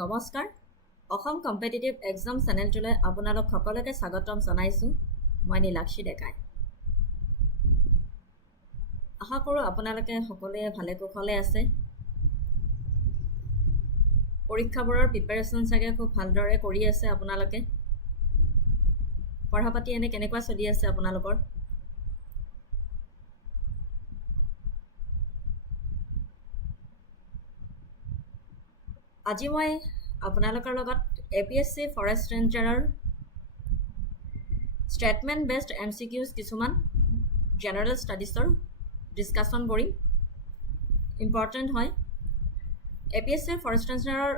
নমস্কাৰ অসম competitive exam চেনেলটোলৈ আপোনালোক সকলোকে স্বাগতম জনাইছোঁ মই নীলাক্ষী ডেকাই আশা কৰোঁ আপোনালোকে সকলোৱে ভালে কুশলে আছে পৰীক্ষাবোৰৰ প্ৰিপাৰেচন চাগে খুব ভালদৰে কৰি আছে আপোনালোকে পঢ়া পাতি এনে কেনেকুৱা চলি আছে আপোনালোকৰ আজি মই আপোনালোকৰ লগত APSC ফৰেষ্ট ৰেঞ্জাৰৰ ষ্টেটমেণ্ট বেছড MCQs কিছুমান জেনাৰেল ষ্টাডিজৰ ডিছকাশ্যন কৰিম ইম্পৰ্টেণ্ট হয় APSC ফৰেষ্ট ৰেঞ্জাৰৰ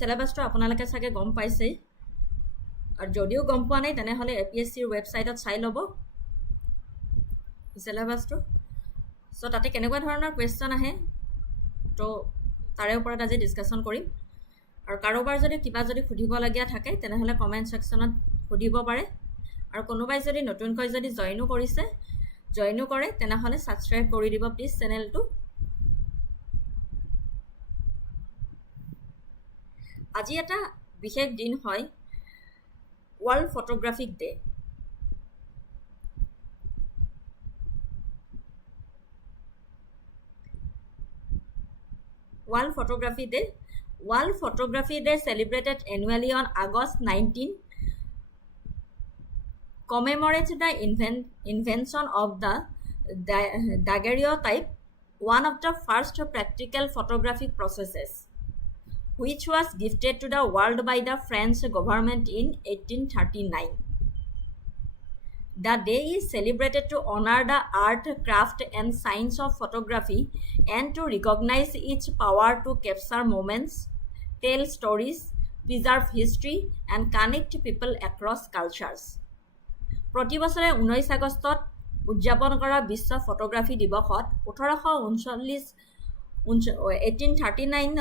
চিলেবাছটো আপোনালোকে চাগে গম পাইছেই আৰু যদিও গম পোৱা নাই তেনেহ'লে APSCৰ ৱেবছাইটত চাই ল'ব চিলেবাছটো চ' তাতে কেনেকুৱা ধৰণৰ কুৱেশ্যন আহে তো তাৰে ওপৰত আজি ডিছকাশ্যন কৰিম আৰু কাৰোবাৰ যদি কিবা যদি সুধিবলগীয়া থাকে তেনেহ'লে কমেণ্ট ছেকশ্যনত সুধিব পাৰে আৰু কোনোবাই যদি নতুনকৈ যদি জইনো কৰে তেনেহ'লে ছাবস্ক্ৰাইব কৰি দিব প্লিজ চেনেলটো আজি এটা বিশেষ দিন হয় world photographic day World Photography Day celebrated annually on August 19 commemorates the invention of the daguerreotype, one of the first practical photographic processes, which was gifted to the world by the French government in 1839. The day is celebrated to honor the art, craft, and science of photography and to recognize its power to capture moments, tell stories, preserve history, and connect people across cultures. প্ৰতি বছৰে 19 আগষ্টত উদযাপন কৰা বিশ্ব photography দিৱসত 1839ত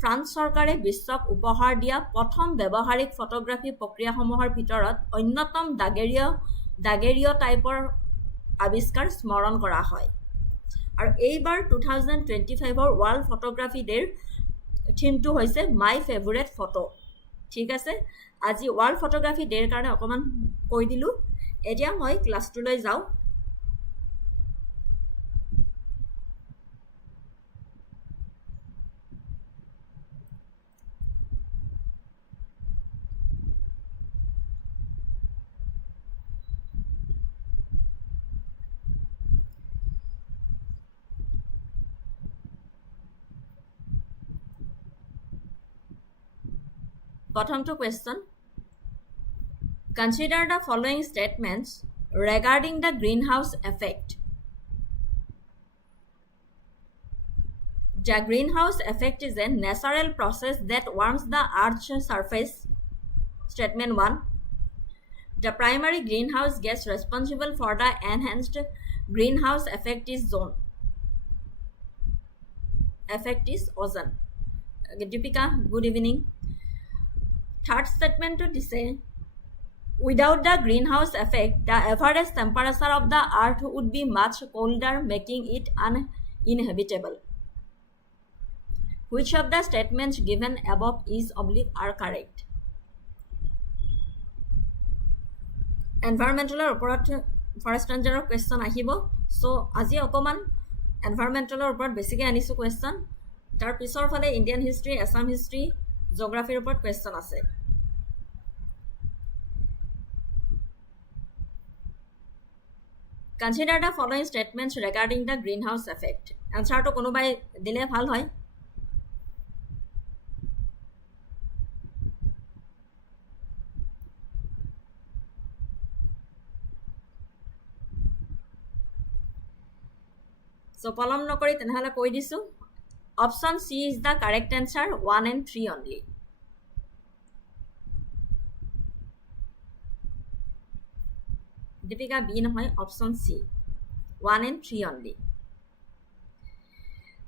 France চৰকাৰে বিশ্বক উপহাৰ দিয়া প্ৰথম ব্যৱহাৰিক ফটোগ্ৰাফী প্ৰক্ৰিয়াসমূহৰ ভিতৰত অন্যতম দাগেৰিঅ'টাইপৰ আৱিষ্কাৰ স্মৰণ কৰা হয় আৰু এইবাৰ 2025ৰ ৱৰ্ল্ড ফটোগ্ৰাফী ডেৰ থিমটো হৈছে মাই ফেভৰেট ফটো ঠিক আছে আজি ৱৰ্ল্ড ফটোগ্ৰাফী ডেৰ কাৰণে অকণমান কৈ দিলোঁ এতিয়া মই ক্লাছটোলৈ যাওঁ প্ৰথমটো question Consider the following statements regarding the greenhouse effect. The greenhouse effect is a natural process that warms the Earth's surface. Statement 1. The primary greenhouse gas responsible for the enhanced greenhouse effect is ozone. Deepika, good evening. Third statement to say, without the greenhouse effect, the average temperature of the earth would be much colder, making it uninhabitable. Which of the statements given above is are correct? Environmental ওপৰত forest ৰেঞ্জাৰৰ question আহিব চ' আজি অকণমান এনভাইৰমেণ্টেলৰ ওপৰত বেছিকৈ আনিছোঁ question তাৰ পিছৰ ফালে ইণ্ডিয়ান হিষ্ট্ৰী আছাম হিষ্ট্ৰী জিঅ'গ্ৰাফিৰ ওপৰত কুৱেশ্যন আছে Consider the following statements regarding the greenhouse effect. Answer to konobai dile bhal hoy. So polom nokori tenhala koi disu. Option C is the correct answer 1 and 3 only. Deepika B নহয় option C 1 and 3 only.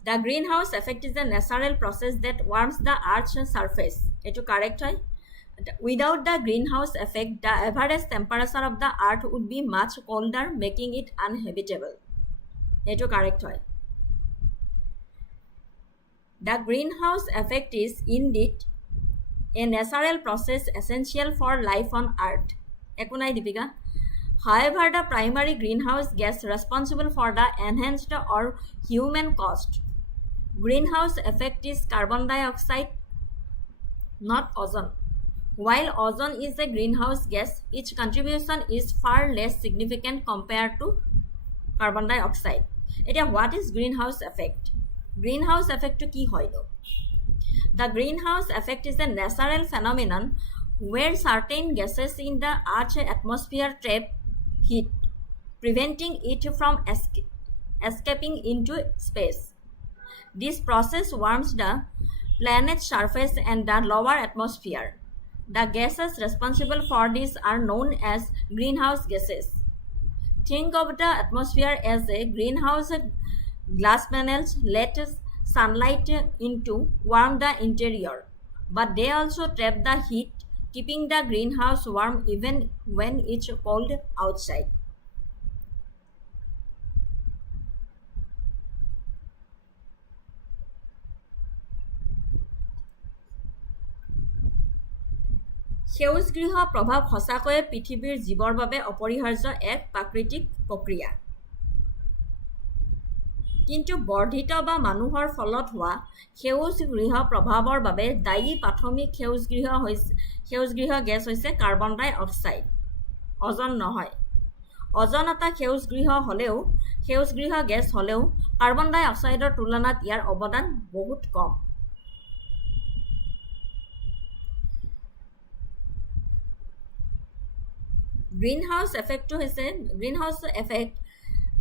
The greenhouse effect is a natural process that warms the Earth's surface. Eto correct hoy. Without the greenhouse effect, the average temperature of the Earth would be much colder, making it uninhabitable. Eto correct hoy. The greenhouse effect is indeed a natural process essential for life on Earth. Ekunai Deepika. However, the primary greenhouse gas responsible for the enhanced or human caused greenhouse effect is carbon dioxide, not ozone. While ozone is a greenhouse gas, its contribution is far less significant compared to carbon dioxide. What is greenhouse effect? Greenhouse effect ki hoy to? The greenhouse effect is a natural phenomenon where certain gases in the Earth's atmosphere trap heat, preventing it from escaping into space. This process warms the planet's surface and the lower atmosphere. The gases responsible for this are known as greenhouse gases. Think of the atmosphere as a greenhouse. Glass panels let sunlight in to warm the interior, but they also trap the heat, keeping the greenhouse warm even when it's cold outside. সেউজগৃহ প্ৰভাৱ সঁচাকৈয়ে পৃথিৱীৰ জীৱৰ বাবে অপৰিহাৰ্য এক প্ৰাকৃতিক প্ৰক্ৰিয়া। কিন্তু বৰ্ধিত বা মানুহৰ ফলত হোৱা সেউজগৃহ প্ৰভাৱৰ বাবে দায়ী প্ৰাথমিক সেউজগৃহ গেছ হৈছে কাৰ্বন ডাই অক্সাইড, অজন নহয়। অজন এটা সেউজগৃহ গেছ হ'লেও কাৰ্বন ডাই অক্সাইডৰ তুলনাত ইয়াৰ অৱদান বহুত কম। গ্ৰীণহাউছ এফেক্ট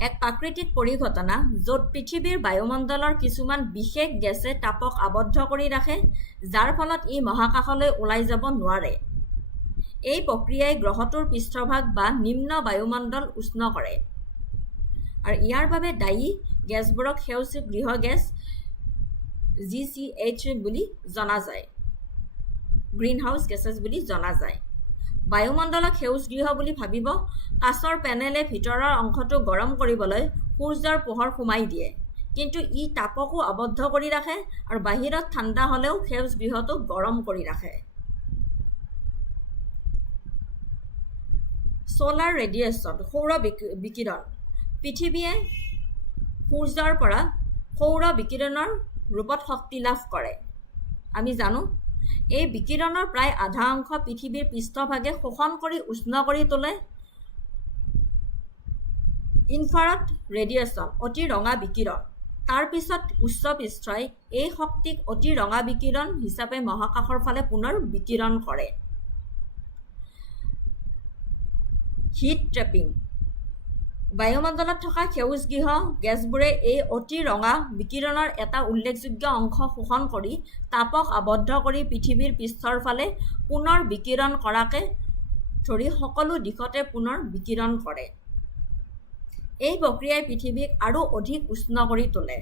এক প্ৰাকৃতিক পৰিঘটনা য'ত পৃথিৱীৰ বায়ুমণ্ডলৰ কিছুমান বিশেষ গেছে তাপক আবদ্ধ কৰি ৰাখে, যাৰ ফলত ই মহাকাশলৈ ওলাই যাব নোৱাৰে। এই প্ৰক্ৰিয়াই গ্ৰহটোৰ পৃষ্ঠভাগ বা নিম্ন বায়ুমণ্ডল উষ্ণ কৰে, আৰু ইয়াৰ বাবে দায়ী গেছবোৰক সেউজগৃহ গেছ GCH বুলি জনা যায়, গ্ৰীণহাউছ গেছেছ বুলি জনা যায়। বায়ুমণ্ডলক সেউজগৃহ বুলি ভাবিব, কাঁচৰ পেনেলে ভিতৰৰ অংশটো গৰম কৰিবলৈ সূৰ্যৰ পোহৰ সোমাই দিয়ে, কিন্তু ই তাপকো আবদ্ধ কৰি ৰাখে আৰু বাহিৰত ঠাণ্ডা হ'লেও সেউজগৃহটো গৰম কৰি ৰাখে। সোলাৰ ৰেডিয়েশ্যন, সৌৰ বিকিৰণ। পৃথিৱীয়ে সূৰ্যৰ পৰা সৌৰ বিকিৰণৰ ৰূপত শক্তি লাভ কৰে। আমি জানো এই বিকিৰণৰ প্ৰায় আধা অংশ পৃথিৱীৰ পৃষ্ঠভাগে শোষণ কৰি উষ্ণ কৰি তোলে। ইনফ্ৰাৰেড ৰেডিয়েশ্যন, অতি ৰঙা বিকিৰণ। তাৰ পিছত উচ্চ পৃষ্ঠই এই শক্তিক অতি ৰঙা বিকিৰণ হিচাপে মহাকাশৰ ফালে পুনৰ বিকিৰণ কৰে। হিট ট্ৰেপিং, বায়ুমণ্ডলত থকা সেউজগৃহ গেছবোৰে এই অতি ৰঙা বিকিৰণৰ এটা উল্লেখযোগ্য অংশ শোষণ কৰি তাপক আবদ্ধ কৰি পৃথিৱীৰ পৃষ্ঠৰ ফালে পুনৰ বিকিৰণ কৰাকে ধৰি সকলো দিশতে পুনৰ বিকিৰণ কৰে। এই প্ৰক্ৰিয়াই পৃথিৱীক আৰু অধিক উষ্ণ কৰি তোলে।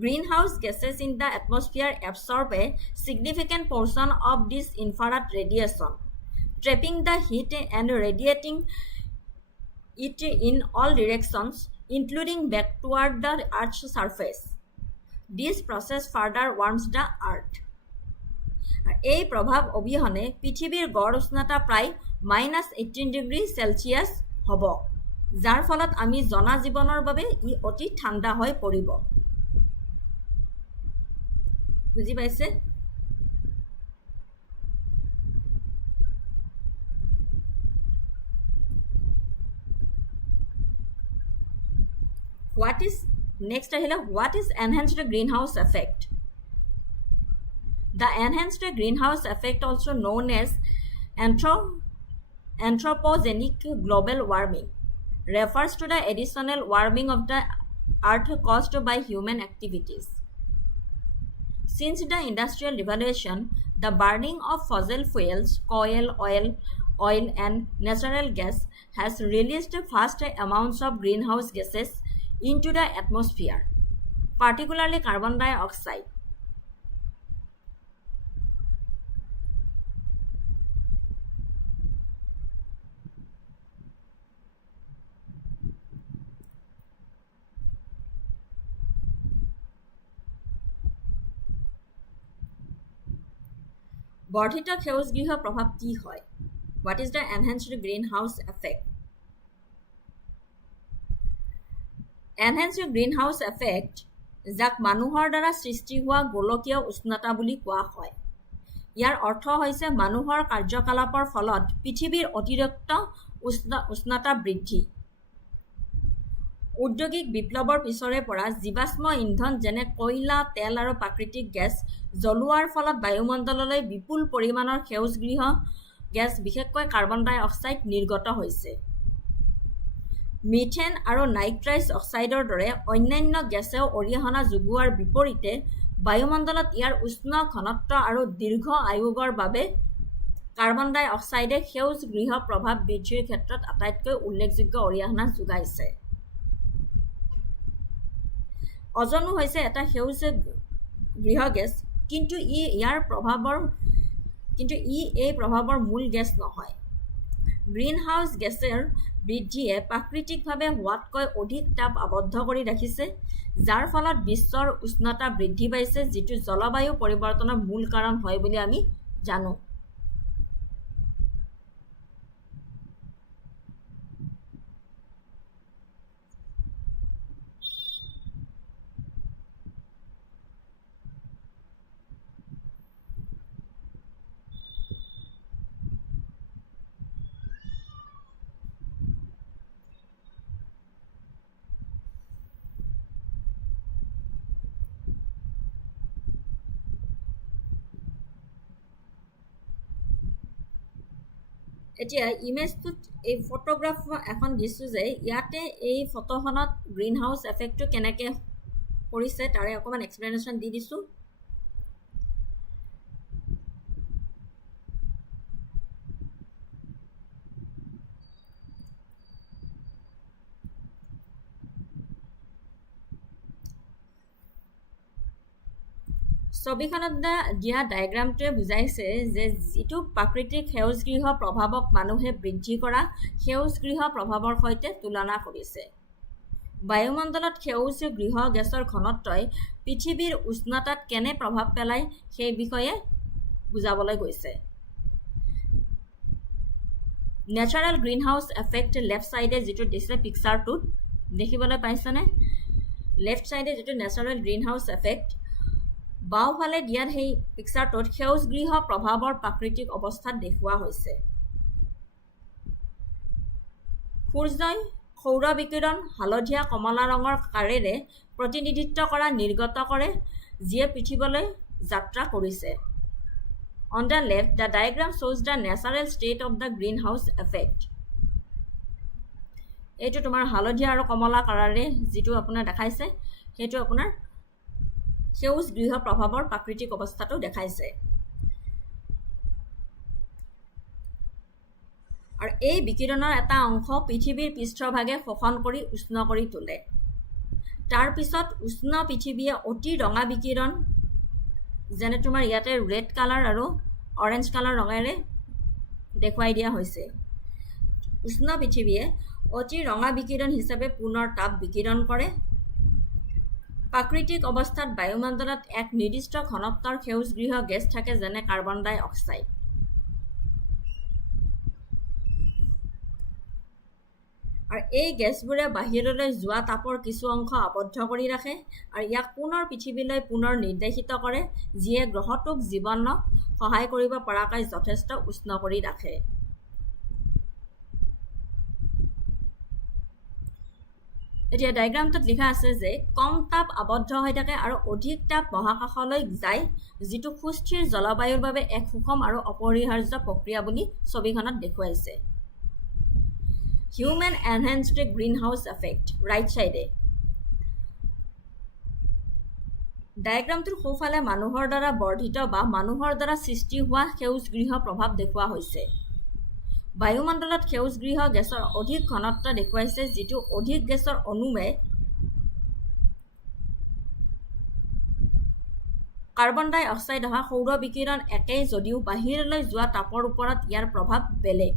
Greenhouse gases in the atmosphere absorb a significant portion of this infrared radiation, trapping the heat and radiating it in all directions, including back toward the Earth's surface. This process further warms the Earth. এই প্ৰভাৱ অবিহনে পৃথিৱীৰ গড় উষ্ণতা প্ৰায় -18 degree Celsius হ'ব, যাৰ ফলত আমি জনা জীৱনৰ বাবে ই অতি ঠাণ্ডা হৈ পৰিব। বুজি পাইছে? What is enhanced greenhouse effect? The enhanced greenhouse effect, also known as anthropogenic global warming, refers to the additional warming of the Earth caused by human activities. Since the Industrial Revolution, the burning of fossil fuels, coal, oil and natural gas has released vast amounts of greenhouse gases into the atmosphere, particularly carbon dioxide. বৰ্ধিত সেউজগৃহ প্ৰভাৱ কি হয়? What is the enhanced greenhouse effect? Enhanced greenhouse effect যাক মানুহৰ দ্বাৰা সৃষ্টি হোৱা গোলকীয় উষ্ণতা বুলি কোৱা হয়। ইয়াৰ অৰ্থ হৈছে মানুহৰ কাৰ্যকলাপৰ ফলত পৃথিৱীৰ অতিৰিক্ত উষ্ণতা বৃদ্ধি। ঔদ্যোগিক বিপ্লৱৰ পিছৰে পৰা জীৱাশ্ম ইন্ধন যেনে কয়লা, তেল আৰু প্ৰাকৃতিক গেছ জ্বলোৱাৰ ফলত বায়ুমণ্ডললৈ বিপুল পৰিমাণৰ সেউজগৃহ গেছ বিশেষকৈ কাৰ্বন ডাই অক্সাইড নিৰ্গত হৈছে। মিথেন আৰু নাইট্ৰাছ অক্সাইডৰ দৰে অন্যান্য গেছেও অৰিহণা যোগোৱাৰ বিপৰীতে বায়ুমণ্ডলত ইয়াৰ উষ্ণ ঘনত্ব আৰু দীৰ্ঘ আয়ুগৰ বাবে কাৰ্বন ডাই অক্সাইডে সেউজগৃহ প্ৰভাৱ বৃদ্ধিৰ ক্ষেত্ৰত আটাইতকৈ উল্লেখযোগ্য অৰিহণা যোগাইছে। অজনো হৈছে এটা সেউজগৃহ গেছ, কিন্তু ই এই প্ৰভাৱৰ মূল গেছ নহয়। গ্ৰীণহাউছ গেছৰ বৃদ্ধিয়ে প্ৰাকৃতিকভাৱে হোৱাতকৈ অধিক তাপ আবদ্ধ কৰি ৰাখিছে, যাৰ ফলত বিশ্বৰ উষ্ণতা বৃদ্ধি পাইছে, যিটো জলবায়ু পৰিৱৰ্তনৰ মূল কাৰণ হয় বুলি আমি জানো। এতিয়া ইমেজটোত এই ফটোগ্ৰাফ এখন দিছোঁ যে ইয়াতে এই ফটোখনত গ্ৰীণহাউছ এফেক্টটো কেনেকৈ কৰিছে তাৰে অকণমান এক্সপ্লেনেশ্যন দি দিছোঁ। ছবিখনত দিয়া ডায়েগ্ৰামটোৱে বুজাইছে যে যিটো প্ৰাকৃতিক সেউজগৃহ প্ৰভাৱক মানুহে বৃদ্ধি কৰা সেউজগৃহ প্ৰভাৱৰ সৈতে তুলনা কৰিছে। বায়ুমণ্ডলত সেউজগৃহ গেছৰ ঘনত্বই পৃথিৱীৰ উষ্ণতাত কেনে প্ৰভাৱ পেলায় সেই বিষয়ে বুজাবলৈ গৈছে। নেচাৰেল গ্ৰীণহাউছ এফেক্ট লেফ্ট ছাইডে যিটো দিছে পিকচাৰটোত দেখিবলৈ পাইছেনে? লেফ্ট ছাইডে যিটো নেচাৰেল গ্ৰীণহাউছ এফেক্ট, বাওঁফালে দিয়াত সেই পিকচাৰটোত সেউজগৃহ প্ৰভাৱৰ প্ৰাকৃতিক অৱস্থাত দেখুওৱা হৈছে। সূৰ্যই সৌৰ বিকিৰণ হালধীয়া কমলা ৰঙৰ কাৰেৰে প্ৰতিনিধিত্ব কৰা নিৰ্গত কৰে, যিয়ে পৃথিৱীলৈ যাত্ৰা কৰিছে। On the left, the diagram shows the natural state of the greenhouse effect. এইটো তোমাৰ হালধীয়া আৰু কমলা কালাৰে যিটো আপোনাৰ দেখাইছে সেইটো আপোনাৰ সেউজগৃহ প্ৰভাৱৰ প্ৰাকৃতিক অৱস্থাটো দেখাইছে। আৰু এই বিকিৰণৰ এটা অংশ পৃথিৱীৰ পৃষ্ঠভাগে শোষণ কৰি উষ্ণ কৰি তোলে। তাৰ পিছত উষ্ণ পৃথিৱীয়ে অতি ৰঙা বিকিৰণ, যেনে তোমাৰ ইয়াতে ৰেড কালাৰ আৰু অৰেঞ্জ কালাৰ ৰঙেৰে দেখুৱাই দিয়া হৈছে। উষ্ণ পৃথিৱীয়ে অতি ৰঙা বিকিৰণ হিচাপে পুনৰ তাপ বিকিৰণ কৰে। প্ৰাকৃতিক অৱস্থাত বায়ুমণ্ডলত এক নিৰ্দিষ্ট ঘনত্বৰ সেউজগৃহ গেছ থাকে, যেনে কাৰ্বন ডাই অক্সাইড। আৰু এই গেছবোৰে বাহিৰলৈ যোৱা তাপৰ কিছু অংশ আবদ্ধ কৰি ৰাখে আৰু ইয়াক পুনৰ পৃথিৱীলৈ পুনৰ নিৰ্দেশিত কৰে, যিয়ে গ্ৰহটোক জীৱনক সহায় কৰিব পৰাকৈ যথেষ্ট উষ্ণ কৰি ৰাখে। এতিয়া ডায়েগ্ৰামটোত লিখা আছে যে কম তাপ আবদ্ধ হৈ থাকে আৰু অধিক তাপ মহাকাশলৈ যায়, যিটো সুস্থিৰ জলবায়ুৰ বাবে এক সুষম আৰু অপৰিহাৰ্য প্ৰক্ৰিয়া বুলি ছবিখনত দেখুৱাইছে। Human enhanced greenhouse effect right ছাইডে। ডায়েগ্ৰামটোৰ সোঁফালে মানুহৰ দ্বাৰা বৰ্ধিত বা মানুহৰ দ্বাৰা সৃষ্টি হোৱা সেউজগৃহ প্ৰভাৱ দেখুওৱা হৈছে। বায়ুমণ্ডলত সেউজগৃহ গেছৰ অধিক ঘনত্ব দেখুৱাইছে, যিটো অধিক গেছৰ অণুৱে কাৰ্বন ডাই অক্সাইড অহা সৌৰ বিকিৰণ একেই যদিও বাহিৰলৈ যোৱা তাপৰ ওপৰত ইয়াৰ প্ৰভাৱ বেলেগ।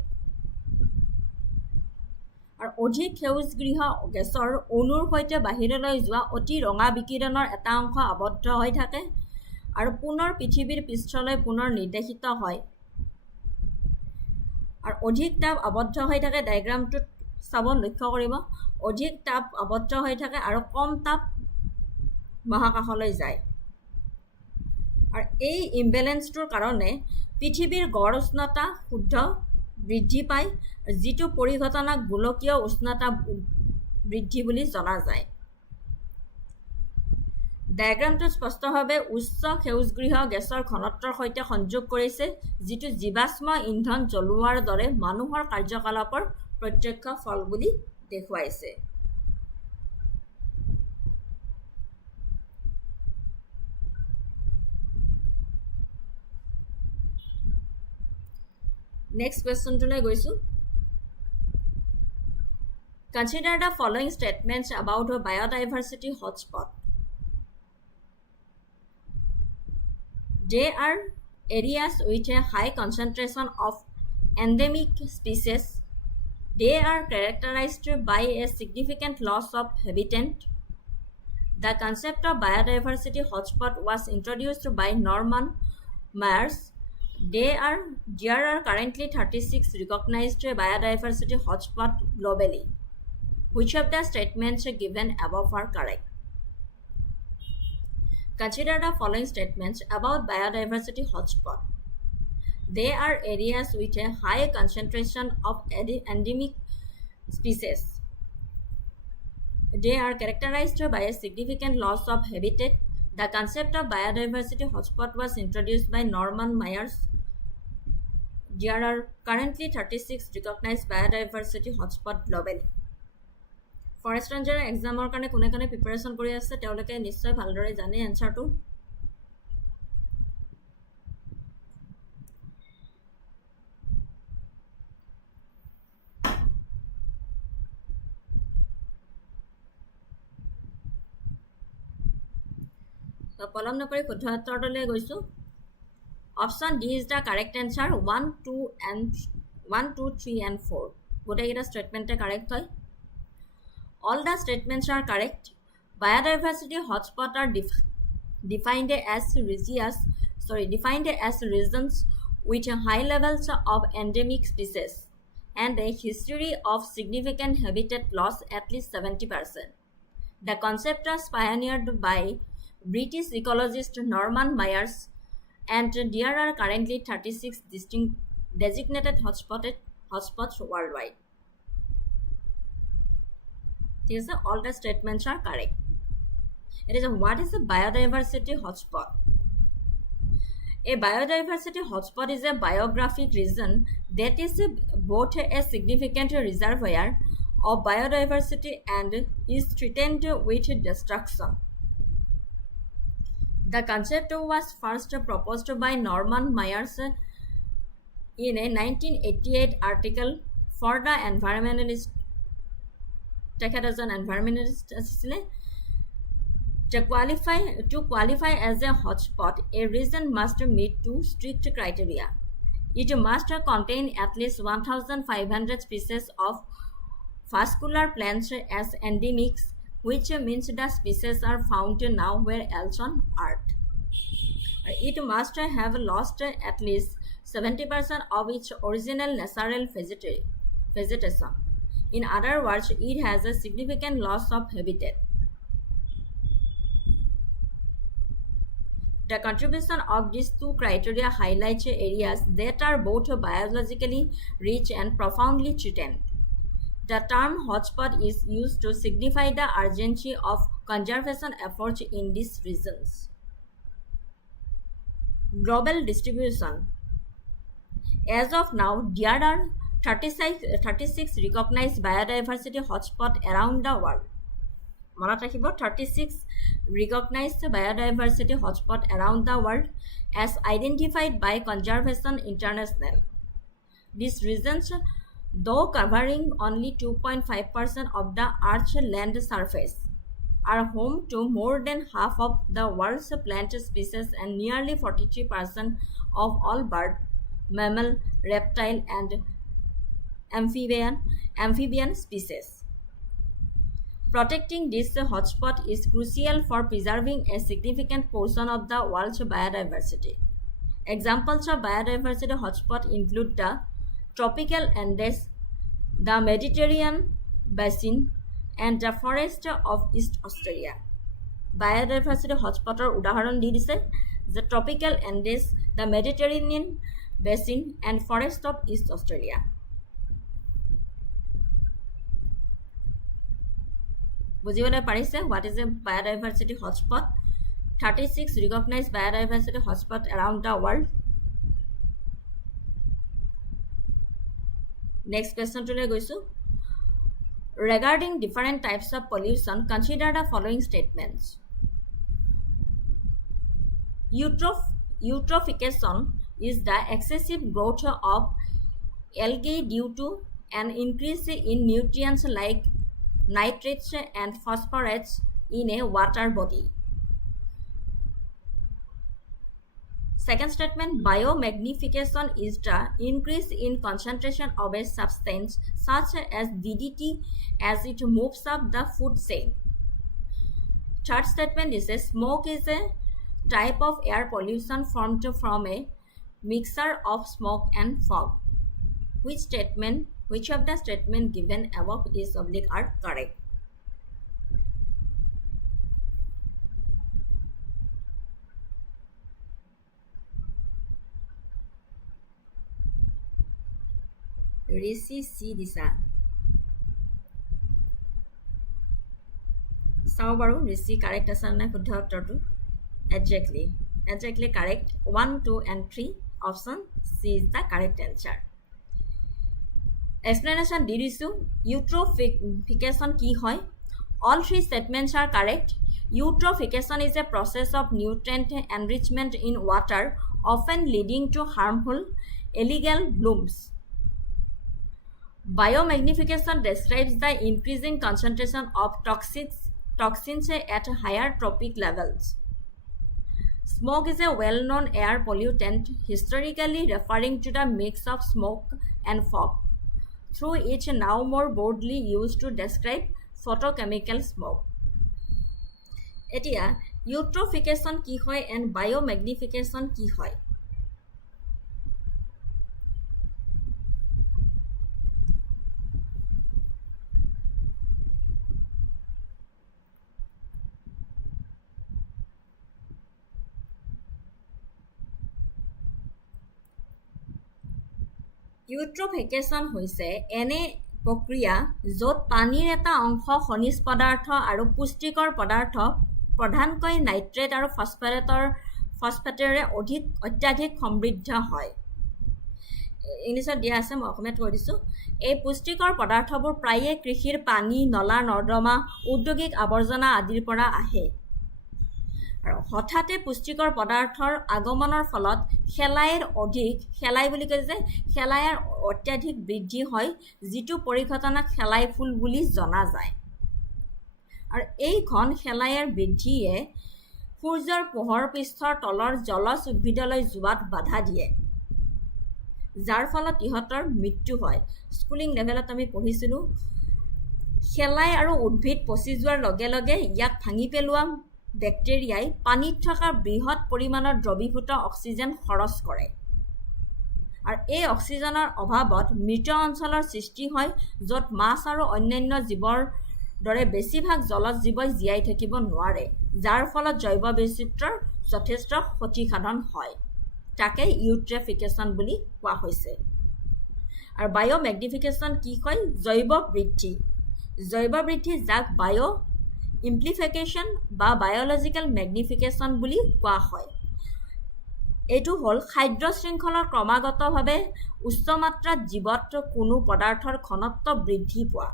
আৰু অধিক সেউজগৃহ গেছৰ অণুৰ সৈতে বাহিৰলৈ যোৱা অতি ৰঙা বিকিৰণৰ এটা অংশ আবদ্ধ হৈ থাকে আৰু পুনৰ পৃথিৱীৰ পৃষ্ঠলৈ পুনৰ নিৰ্দেশিত হয় আৰু অধিক তাপ আবদ্ধ হৈ থাকে ডায়াগ্ৰামটোত চাব লক্ষ্য কৰিব অধিক তাপ আবদ্ধ হৈ থাকে আৰু কম তাপ মহাকাশলৈ যায় আৰু এই ইমবেলেন্সটোৰ কাৰণে পৃথিৱীৰ গড় উষ্ণতা শুদ্ধ বৃদ্ধি পায় যিটো পৰিঘটনাক গোলকীয় উষ্ণতা বৃদ্ধি বুলি জনা যায় ডায়াগ্ৰামটো স্পষ্টভাৱে উচ্চ সেউজগৃহ গেছৰ ঘনত্বৰ সৈতে সংযোগ কৰিছে যিটো জীৱাশ্ম ইন্ধন জ্বলোৱাৰ দৰে মানুহৰ কাৰ্যকলাপৰ প্ৰত্যক্ষ ফল বুলি দেখুৱাইছে নেক্সট কুৱেশ্যনটোলৈ গৈছো Consider the following statements about a biodiversity hotspot. They are areas with a high concentration of endemic species. They are characterized by a significant loss of habitat. The concept of biodiversity hotspot was introduced by Norman Myers. There are currently 36 recognized biodiversity hotspots globally. Which of the statements given above are correct? Consider the following statements about biodiversity hotspot. They are areas with a high concentration of endemic species. They are characterized by a significant loss of habitat. The concept of biodiversity hotspot was introduced by Norman Myers. There are currently 36 recognized biodiversity hotspots globally. Forest ranger এক্সামৰ কাৰণে কোনে কোনে preparation কৰি আছে তেওঁলোকে নিশ্চয় ভালদৰে জানে এনসাৰটো পলম নকৰি শুদ্ধ উত্তৰলৈ গৈছো option D is the correct answer 1 2 3 and 4 গোটেইকেইটা ষ্টেটমেণ্টে কাৰেক্ট হয় All the statements are correct. Biodiversity hotspots are defined as regions with high levels of endemic species and a history of significant habitat loss at least 70%. The concept was pioneered by British ecologist Norman Myers, and there are currently 36 distinct designated hotspots worldwide. All the statements are correct. What is a biodiversity hotspot? A biodiversity hotspot is a biographic region that is both a significant reservoir of biodiversity and is threatened with destruction. The concept was first proposed by Norman Myers in a 1988 article for the environmentalist তেখেত এজন এনভাইৰনমেণ্টেলিষ্ট আছিলে to qualify as a hotspot a region must meet two strict criteria it must contain at least 1500 species of vascular plants as endemics which means the species are found nowhere else on earth it must have lost at least 70% of its original natural vegetation In other words, it has a significant loss of habitat. The contribution of these two criteria highlights areas that are both biologically rich and profoundly threatened. The term hotspot is used to signify the urgency of conservation efforts in these regions. Global distribution. As of now, there are 36 recognized biodiversity hotspots around the world. মনত ৰাখিব 36 recognized biodiversity hotspots around the world as identified by Conservation International. These regions, though covering only 2.5% of the Earth's land surface, are home to more than half of the world's plant species and nearly 43% of all bird, mammal, reptile, and amphibian species. Protecting this hotspot is crucial for preserving a significant portion of the world's biodiversity. Examples of biodiversity hotspots include the tropical Andes, the Mediterranean basin, and the forest of East Australia. Biodiversity hotspotter উদাহৰণ দি দিছে the tropical Andes, the Mediterranean basin, and forest of East Australia. বুজিবলৈ পাৰিছে what is a biodiversity hotspot? 36 recognized biodiversity hotspots around the world. Next question to le goisu. Regarding different types of pollution, consider the following statements. Eutrophication is the excessive growth of algae due to an increase in nutrients like nitrates and phosphorates in a water body. Second statement, biomagnification is the increase in concentration of a substance such as DDT as it moves up the food chain. Third statement is smoke is a type of air pollution formed from a mixture of smoke and fog. Which of the statement given above is oblique are correct? Rishi C disa. Sao baru Rishi correct asan na kudha uttortu? Exactly correct. 1, 2 and 3 option C is the correct answer. Explanation di disu. Eutrophication ki hoy? All three statements are correct. Eutrophication is a process of nutrient enrichment in water, often leading to harmful algal blooms. Biomagnification describes the increasing concentration of toxins at higher tropic levels. Smoke is a well-known air pollutant, historically referring to the mix of smoke and fog, through which now more broadly used to describe photochemical smoke. Etia, eutrophication ki hoy and biomagnification ki hoy? ইউট্ৰফিকেশ্যন হৈছে এনে প্ৰক্ৰিয়া য'ত পানীৰ এটা অংশ খনিজ পদাৰ্থ আৰু পুষ্টিকৰ পদাৰ্থ প্ৰধানকৈ নাইট্ৰেট আৰু ফসফেটেৰে অত্যাধিক সমৃদ্ধ হয়। ইংলিছত দিয়া আছে, মই অসমীয়াত কৈ দিছোঁ। এই পুষ্টিকৰ পদাৰ্থবোৰ প্ৰায়ে কৃষিৰ পানী, নলা নৰ্দমা, ঔদ্যোগিক আৱৰ্জনা আদিৰ পৰা আহে। আৰু হঠাতে পুষ্টিকৰ পদাৰ্থৰ আগমনৰ ফলত শেলাই বুলি কয় যে শেলাইৰ অত্যাধিক বৃদ্ধি হয়, যিটো পৰিঘটনাক শেলাই ফুল বুলি জনা যায়। আৰু এই ঘন শেলাইৰ বৃদ্ধিয়ে সূৰ্যৰ পোহৰ পৃষ্ঠৰ তলৰ জলজ উদ্ভিদলৈ যোৱাত বাধা দিয়ে, যাৰ ফলত ইহঁতৰ মৃত্যু হয়। স্কুলিং লেভেলত আমি পঢ়িছিলোঁ, শেলাই আৰু উদ্ভিদ পচি যোৱাৰ লগে লগে ইয়াক ভাঙি পেলোৱা বেক্টেৰিয়াই পানীত থকা বৃহৎ পৰিমাণৰ দ্ৰৱীভূত অক্সিজেন খৰচ কৰে, আৰু এই অক্সিজেনৰ অভাৱত মৃত অঞ্চলৰ সৃষ্টি হয়, য'ত মাছ আৰু অন্যান্য জীৱৰ দৰে বেছিভাগ জলজ জীৱই জীয়াই থাকিব নোৱাৰে, যাৰ ফলত জৈৱ বৈচিত্ৰ্যৰ যথেষ্ট ক্ষতিসাধন হয়। তাকে ইউট্ৰফিকেশ্যন বুলি কোৱা হৈছে। আৰু বায়'মেগনিফিকেশ্যন কি কয়? জৈৱ বৃদ্ধি, যাক ইমপ্লিফিকেশ্যন বা বায়'লজিকেল মেগনিফিকেশ্যন বুলি কোৱা হয়। এইটো হ'ল খাদ্য শৃংখলৰ ক্ৰমাগতভাৱে উচ্চ মাত্ৰাত জীৱত কোনো পদাৰ্থৰ ঘনত্ব বৃদ্ধি পোৱা।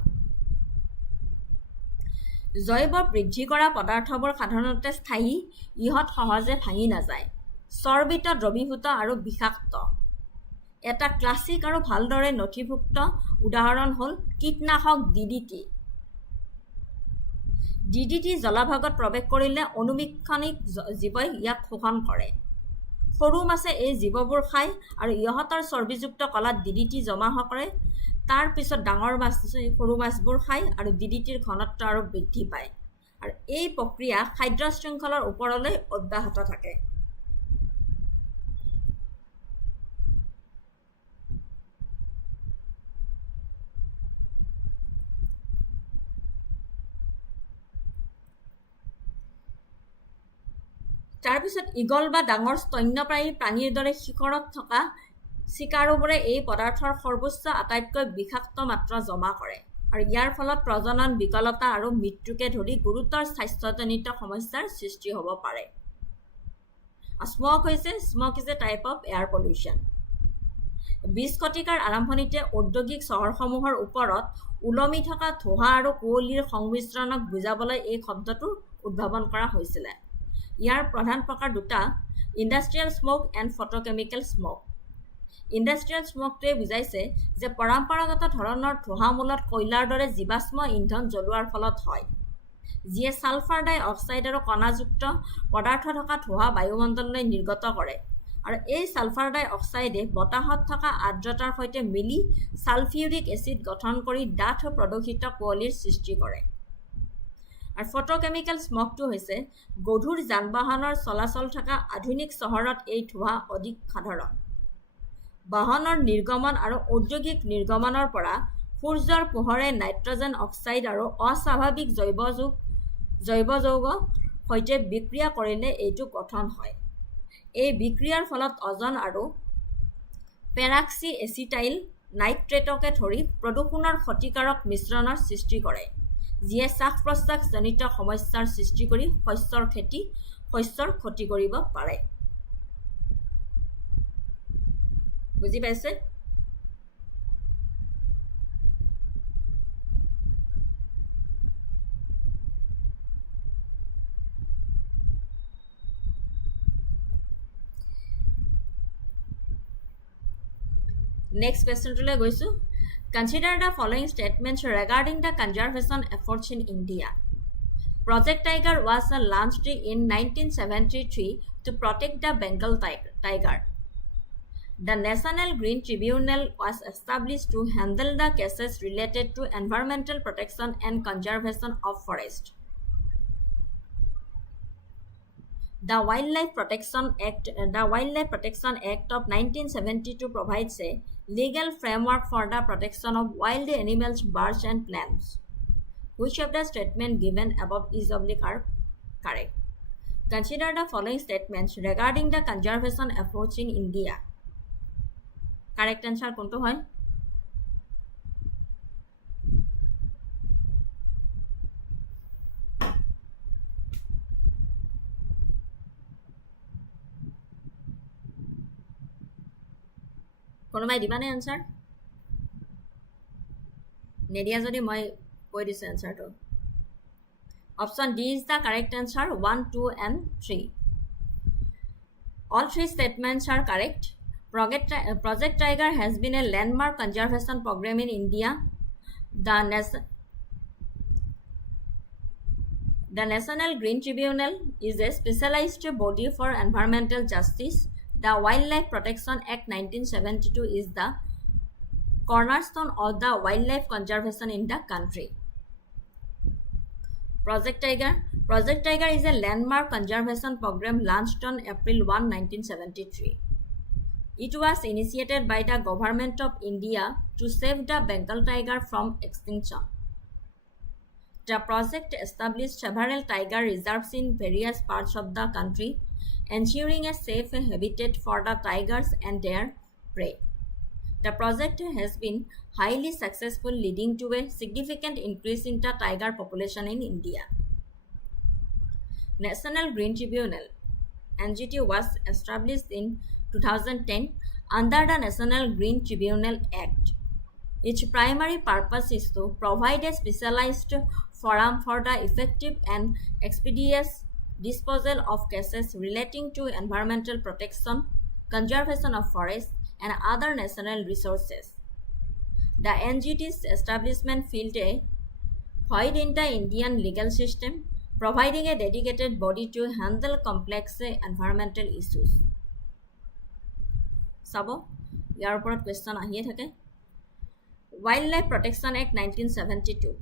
জৈৱ বৃদ্ধি কৰা পদাৰ্থবোৰ সাধাৰণতে স্থায়ী, ইহঁত সহজে ভাঙি নাযায়, চৰ্বিত, দ্ৰৱীভূত আৰু বিষাক্ত। এটা ক্লাছিক আৰু ভালদৰে নথিভুক্ত উদাহৰণ হ'ল কীটনাশক ডিডিটি জলভাগত প্ৰৱেশ কৰিলে অনুবীক্ষণিক জীৱই ইয়াক শোষণ কৰে। সৰু মাছে এই জীৱবোৰ খায় আৰু ইহঁতৰ চৰ্বিযুক্ত কলাত ডিডিটি জমা কৰে। তাৰ পিছত ডাঙৰ মাছ সৰু মাছবোৰ খায় আৰু ডিডিটিৰ ঘনত্ব আৰু বৃদ্ধি পায় আৰু এই প্ৰক্ৰিয়া খাদ্য শৃংখলৰ ওপৰলৈ অব্যাহত থাকে তাৰপিছত ইগল বা ডাঙৰ স্তন্যপ্ৰায়ী প্ৰাণীৰ দৰে শিখৰত থকা চিকাৰুবোৰে এই পদাৰ্থৰ সৰ্বোচ্চ আটাইতকৈ বিষাক্ত মাত্ৰা জমা কৰে আৰু ইয়াৰ ফলত প্ৰজনন বিকলতা আৰু মৃত্যুকে ধৰি গুৰুতৰ স্বাস্থ্যজনিত সমস্যাৰ সৃষ্টি হ'ব পাৰে smoke is a type of air pollution 20 শতিকাৰ আৰম্ভণিতে ঔদ্যোগিক চহৰসমূহৰ ওপৰত ওলমি থকা ধোঁৱা আৰু কুঁৱলীৰ সংমিশ্ৰণক বুজাবলৈ এই শব্দটো উদ্ভাৱন কৰা হৈছিলে ইয়াৰ প্ৰধান প্ৰকাৰ দুটা industrial smog and photochemical smog industrial স্মকটোৱে বুজাইছে যে পৰম্পৰাগত ধৰণৰ ধোঁৱা মূলত কয়লাৰ দৰে জীৱাশ্ম ইন্ধন জ্বলোৱাৰ ফলত হয় যিয়ে ছালফাৰ ডাই অক্সাইড আৰু কণাযুক্ত পদাৰ্থ থকা ধোঁৱা বায়ুমণ্ডললৈ নিৰ্গত কৰে আৰু এই ছালফাৰ ডাই অক্সাইডে বতাহত থকা আৰ্দ্ৰতাৰ সৈতে মিলি ছালফিউৰিক এচিড গঠন কৰি ডাঠ প্ৰদূষিত কুঁৱলীৰ সৃষ্টি কৰে আৰু ফটোকেমিকেল স্মকটো হৈছে গধুৰ যান-বাহনৰ চলাচল থকা আধুনিক চহৰত এই ধোঁৱা অধিক সাধাৰণ বাহনৰ নিৰ্গমন আৰু ঔদ্যোগিক নিৰ্গমনৰ পৰা সূৰ্যৰ পোহৰে নাইট্ৰজেন অক্সাইড আৰু অস্বাভাৱিক জৈৱ যৌগ সৈতে বিক্ৰিয়া কৰিলে এইটো গঠন হয় এই বিক্ৰিয়াৰ ফলত অজন আৰু পেৰাক্সি এচিটাইল নাইট্ৰেটকে ধৰি প্ৰদূষণৰ ক্ষতিকাৰক মিশ্ৰণৰ সৃষ্টি কৰে যিয়ে শ্বাস-প্ৰশ্বাসজনিত সমস্যাৰ সৃষ্টি কৰি শস্যৰ ক্ষতি কৰিব পাৰে বুজি পাইছে Next question to goisu. Consider the following statements regarding the conservation efforts in India. Project Tiger was launched in 1973 to protect the Bengal tiger. The National Green Tribunal was established to handle the cases related to environmental protection and conservation of forest. The Wildlife Protection Act of 1972 provides a legal framework for the protection of wild animals, birds, and plants. Which of the statements given above is are correct? Consider the following statements regarding the conservation efforts in India. Correct answer কোনটো হয় কোনোবাই দিবানে answer নেদিয়া যদি মই কৈ দিছো আনসাৰটো option D is the correct answer 1 2 and 3 all three statements are correct Project Tiger has been a landmark conservation program in India The National Green Tribunal is a specialized body for environmental justice The Wildlife Protection Act 1972 is the cornerstone of the wildlife conservation in the country. Project Tiger is a landmark conservation program launched on April 1, 1973. It was initiated by the Government of India to save the Bengal tiger from extinction. The project established several tiger reserves in various parts of the country ensuring a safe habitat for the tigers and their prey. The project has been highly successful, leading to a significant increase in the tiger population in India. National Green Tribunal (NGT) was established in 2010 under the National Green Tribunal Act. Its primary purpose is to provide a specialized forum for the effective and expeditious disposal of cases relating to environmental protection, conservation of forests, and other national resources. The NGT's establishment filled a void in the Indian legal system, providing a dedicated body to handle complex environmental issues. Sabo, ইয়াৰ ওপৰত question আহিয়ে থাকে Wildlife Protection Act 1972.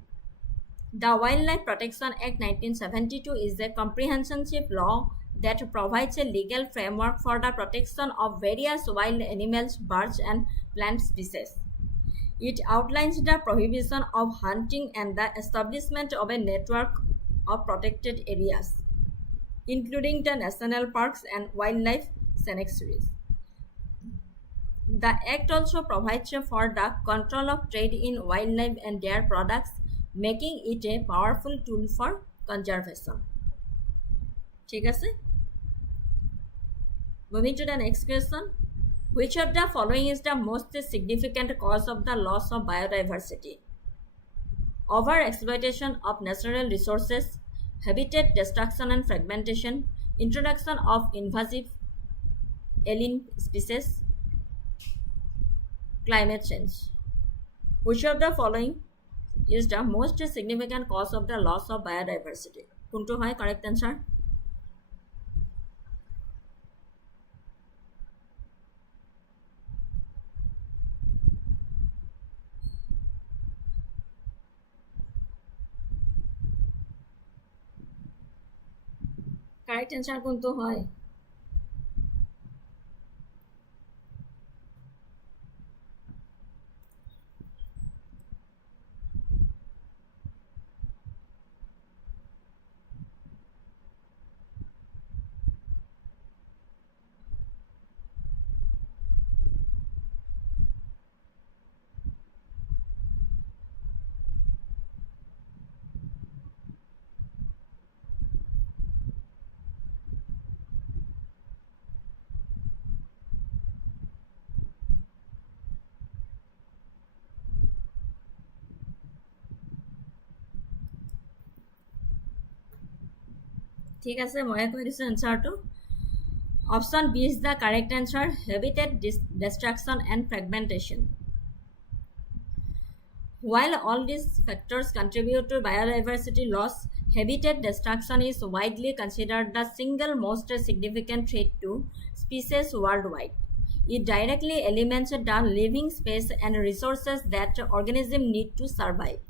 The Wildlife Protection Act 1972 is a comprehensive law that provides a legal framework for the protection of various wild animals, birds, and plant species. It outlines the prohibition of hunting and the establishment of a network of protected areas, including the national parks and wildlife sanctuaries. The Act also provides for the control of trade in wildlife and their products, making it a powerful tool for conservation. ঠিক আছে? Moving to the next question. Which of the following is the most significant cause of the loss of biodiversity? Overexploitation of natural resources, habitat destruction and fragmentation, introduction of invasive alien species, climate change. Which of the following is the most significant cause of the loss of biodiversity? কোনটো হয় correct answer? Correct answer কোনটো হয়? ঠিক আছে মই কৈ দিছো এনসাৰটো option B is the correct answer habitat destruction and fragmentation while all these factors contribute to biodiversity loss habitat destruction is widely considered the single most significant threat to species worldwide it directly eliminates the living space and resources that organisms need to survive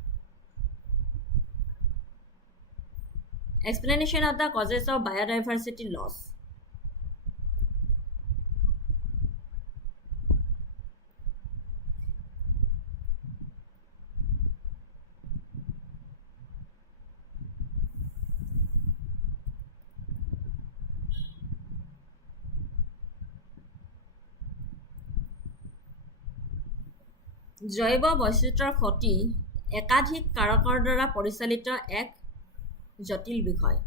Explanation of the causes of biodiversity loss. জৈৱ বৈচিত্ৰ্যৰ ক্ষতি একাধিক কাৰকৰ দ্বাৰা পৰিচালিত এক জটিল বিষয়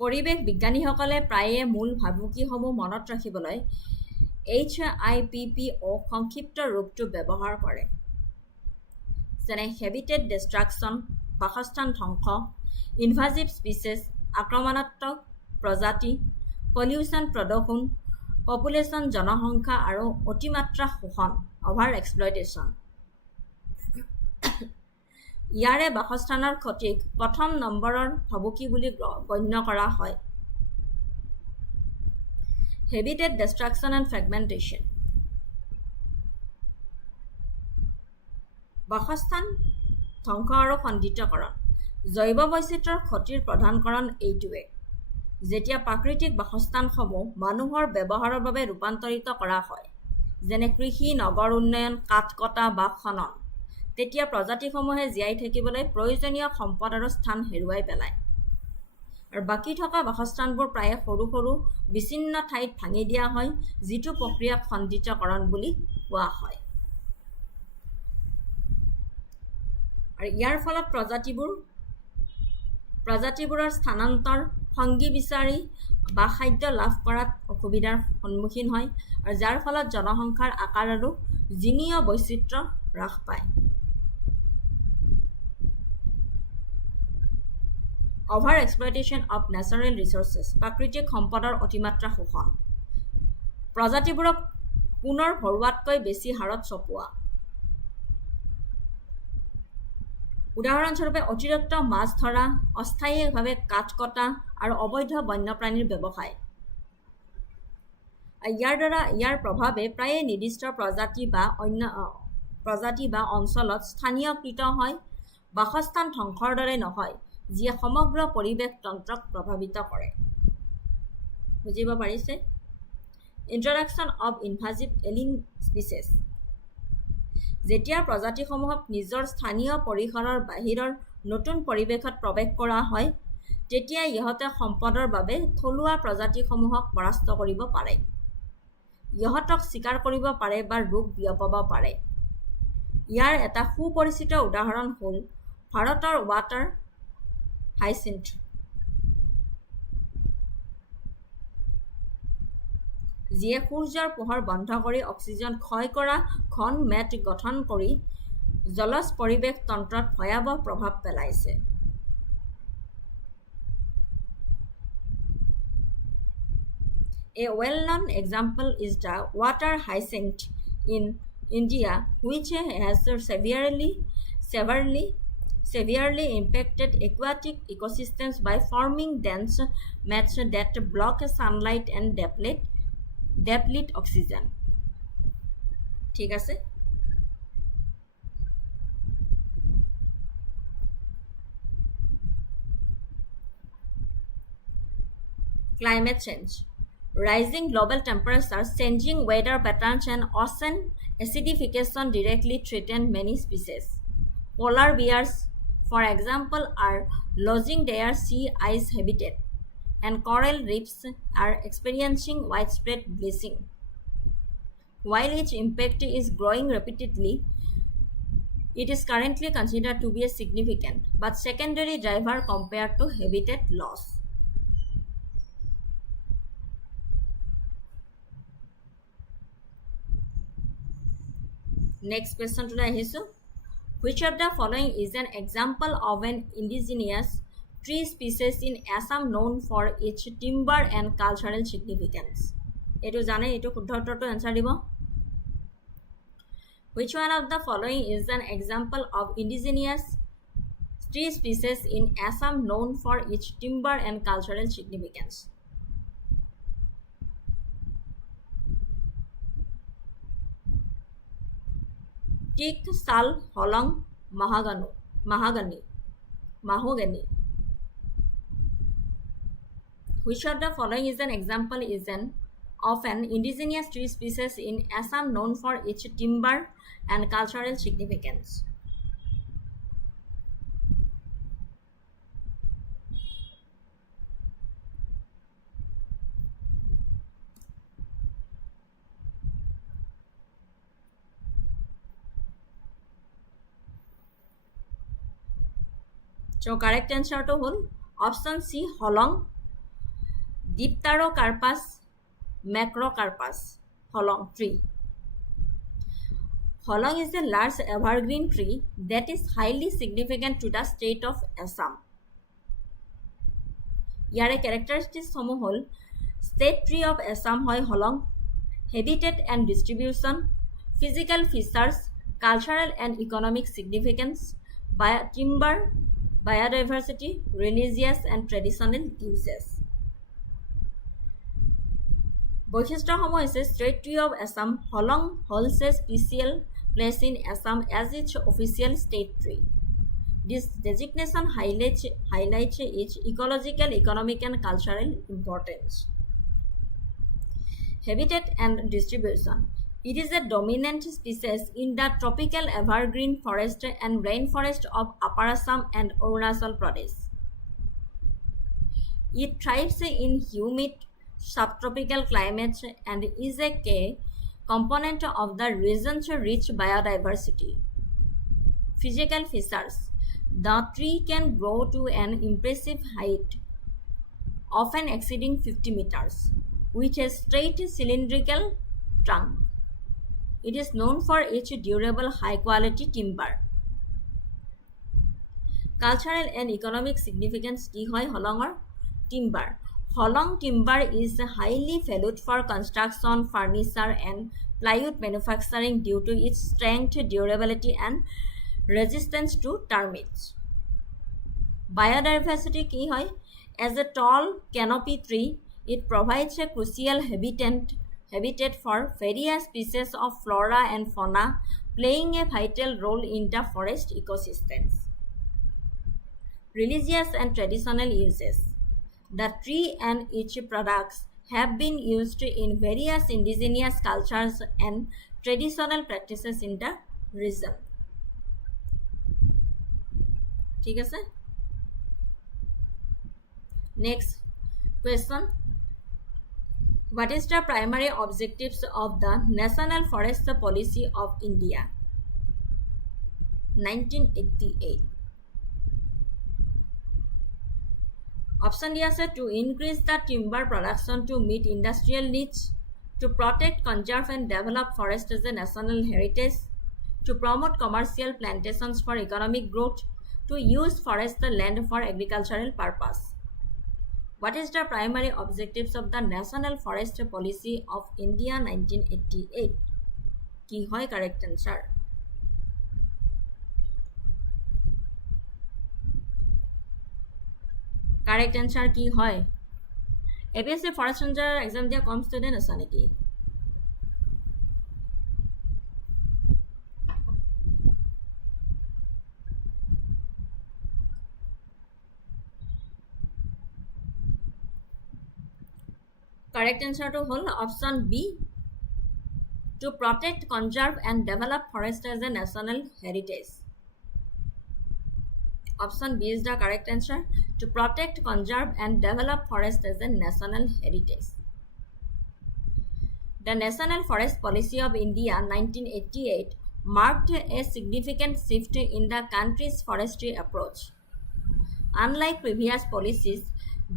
পৰিৱেশ বিজ্ঞানীসকলে প্ৰায়ে মূল ভাবুকিসমূহ মনত ৰাখিবলৈ HIPPO সংক্ষিপ্ত ৰূপটো ব্যৱহাৰ কৰে যেনে হেবিটেট ডিষ্ট্ৰাকশ্যন বাসস্থান ধ্বংস ইনভাজিভ স্পিচিছ আক্ৰমণাত্মক প্ৰজাতি পলিউশ্যন প্ৰদূষণ পপুলেশ্যন জনসংখ্যা আৰু অতিমাত্ৰা শোষণ অভাৰ এক্সপ্লইটেশ্যন ইয়াৰে বাসস্থানৰ ক্ষতিক প্ৰথম নম্বৰৰ ভাবুকি বুলি গণ্য কৰা হয় হেবিটেট ডিষ্ট্ৰাকশ্যন এণ্ড ফ্ৰেগমেণ্টেশ্যন বাসস্থান ধ্বংস আৰু খণ্ডিতকৰণ জৈৱ বৈচিত্ৰ্যৰ ক্ষতিৰ প্ৰধান কাৰণ এইটোৱে যেতিয়া প্ৰাকৃতিক বাসস্থানসমূহ মানুহৰ ব্যৱহাৰৰ বাবে ৰূপান্তৰিত কৰা হয় যেনে কৃষি নগৰ উন্নয়ন কাঠ কটা বা খনন তেতিয়া প্ৰজাতিসমূহে জীয়াই থাকিবলৈ প্ৰয়োজনীয় সম্পদ আৰু স্থান হেৰুৱাই পেলায় আৰু বাকী থকা বাসস্থানবোৰ প্ৰায়ে সৰু সৰু বিচ্ছিন্ন ঠাইত ভাঙি দিয়া হয় যিটো প্ৰক্ৰিয়াক খণ্ডিতকৰণ বুলি কোৱা হয় আৰু ইয়াৰ ফলত প্ৰজাতিবোৰৰ স্থানান্তৰ সংগী বিচাৰি বা খাদ্য লাভ কৰাত অসুবিধাৰ সন্মুখীন হয় আৰু যাৰ ফলত জনসংখ্যাৰ আকাৰ আৰু জিনীয় বৈচিত্ৰ্য হ্ৰাস পায় Over exploitation of natural resources প্ৰাকৃতিক সম্পদৰ অতিমাত্ৰা শোষণ প্ৰজাতিবোৰক পুনৰ ভৰোৱাতকৈ বেছি হাৰত চপোৱা উদাহৰণস্বৰূপে অতিৰিক্ত মাছ ধৰা অস্থায়ীভাৱে কাঠ কটা আৰু অবৈধ বন্যপ্ৰাণীৰ ব্যৱসায় ইয়াৰ প্ৰভাৱে প্ৰায়ে নিৰ্দিষ্ট প্ৰজাতি বা অঞ্চলত স্থানীয়কৃত হয়, বাসস্থান ধ্বংসৰ দৰে নহয়, যিয়ে সমগ্ৰ পৰিৱেশ তন্ত্ৰক প্ৰভাৱিত কৰে। বুজিব পাৰিছে? Introduction of invasive alien species. যেতিয়া প্ৰজাতিসমূহক নিজৰ স্থানীয় পৰিসৰৰ বাহিৰৰ নতুন পৰিৱেশত প্ৰৱেশ কৰা হয়, তেতিয়া ইহঁতে সম্পদৰ বাবে থলুৱা প্ৰজাতিসমূহক পৰাস্ত কৰিব পাৰে। ইহঁতক চিকাৰ কৰিব পাৰে বা ৰোগ বিয়পাব পাৰে। ইয়াৰ এটা সুপৰিচিত উদাহৰণ হ'ল ভাৰতৰ ৱাটাৰ হাইচিন্থ। যিয়ে সূৰ্যৰ পোহৰ বন্ধ কৰি অক্সিজেন ক্ষয় কৰা ঘন মেট গঠন কৰি জলজ পৰিৱেশ তন্ত্ৰত ভয়াৱহ প্ৰভাৱ পেলাইছে। A well-known example is the water hyacinth in India, which has severely impacted aquatic ecosystems by forming dense mats that block sunlight and deplete oxygen. ঠিক আছে? Climate change. Rising global temperatures, changing weather patterns, and ocean acidification directly threaten many species. Polar bears, for example, are losing their sea ice habitat, and coral reefs are experiencing widespread bleaching. While its impact is growing rapidly, it is currently considered to be a significant but secondary driver compared to habitat loss. Next question to the which of the following is an example of an indigenous tree species in Assam known for its timber and cultural significance? Etu jane etu shuddha uttor to answer dibo. Which one of the following is an example of indigenous tree species in Assam known for its timber and cultural significance? Teak, sal, holong, mahogany. Which of the following is an example of an indigenous tree species in Assam known for its timber and cultural significance? So correct answer to hol option C, holong. Dipterocarpus macrocarpus, holong tree. Holong is a large evergreen tree that is highly significant to the state of Assam. Yare characteristics homo hol state tree of Assam hoy holong, habitat and distribution, physical features, cultural and economic significance, timber, biodiversity, religious and traditional uses. বৈশিষ্ট্যসমূহ হৈছে state tree of Assam Hollong holds a special place in Assam as its official state tree. This designation highlights its ecological, economic and cultural importance. Habitat and distribution. It is a dominant species in the tropical evergreen forest and rainforest of Upper Assam and Arunachal Pradesh. It thrives in humid subtropical climates and is a key component of the region's rich biodiversity. Physical features. The tree can grow to an impressive height, often exceeding 50 meters, with a straight cylindrical trunk. It is known for its durable high-quality timber. Cultural and economic significance ki hoy holongor timber. Holong timber is highly valued for construction, furniture and plywood manufacturing due to its strength, durability and resistance to termites. Biodiversity ki hoy as a tall canopy tree, it provides a crucial habitat for various species of flora and fauna, playing a vital role in the forest ecosystems. Religious and traditional uses. The tree and its products have been used in various indigenous cultures and traditional practices in the region. ঠিক আছে? Next question. What is the primary objectives of the National Forest Policy of India? 1988. Option D আছে to increase the timber production to meet industrial needs, to protect, conserve and develop forest as a national heritage, to promote commercial plantations for economic growth, to use forest land for agricultural purpose. What is the primary objectives of the National Forest Policy of India 1988? কি হয় correct answer? Correct answer কি হয়? APSC Forest Ranger exam দিয়া কম student আছে নেকি? Correct answer to whole option B, to protect, conserve and develop forest as a national heritage. Option B is the correct answer, to protect, conserve and develop forest as a national heritage. The National Forest Policy of India 1988 marked a significant shift in the country's forestry approach. Unlike previous policies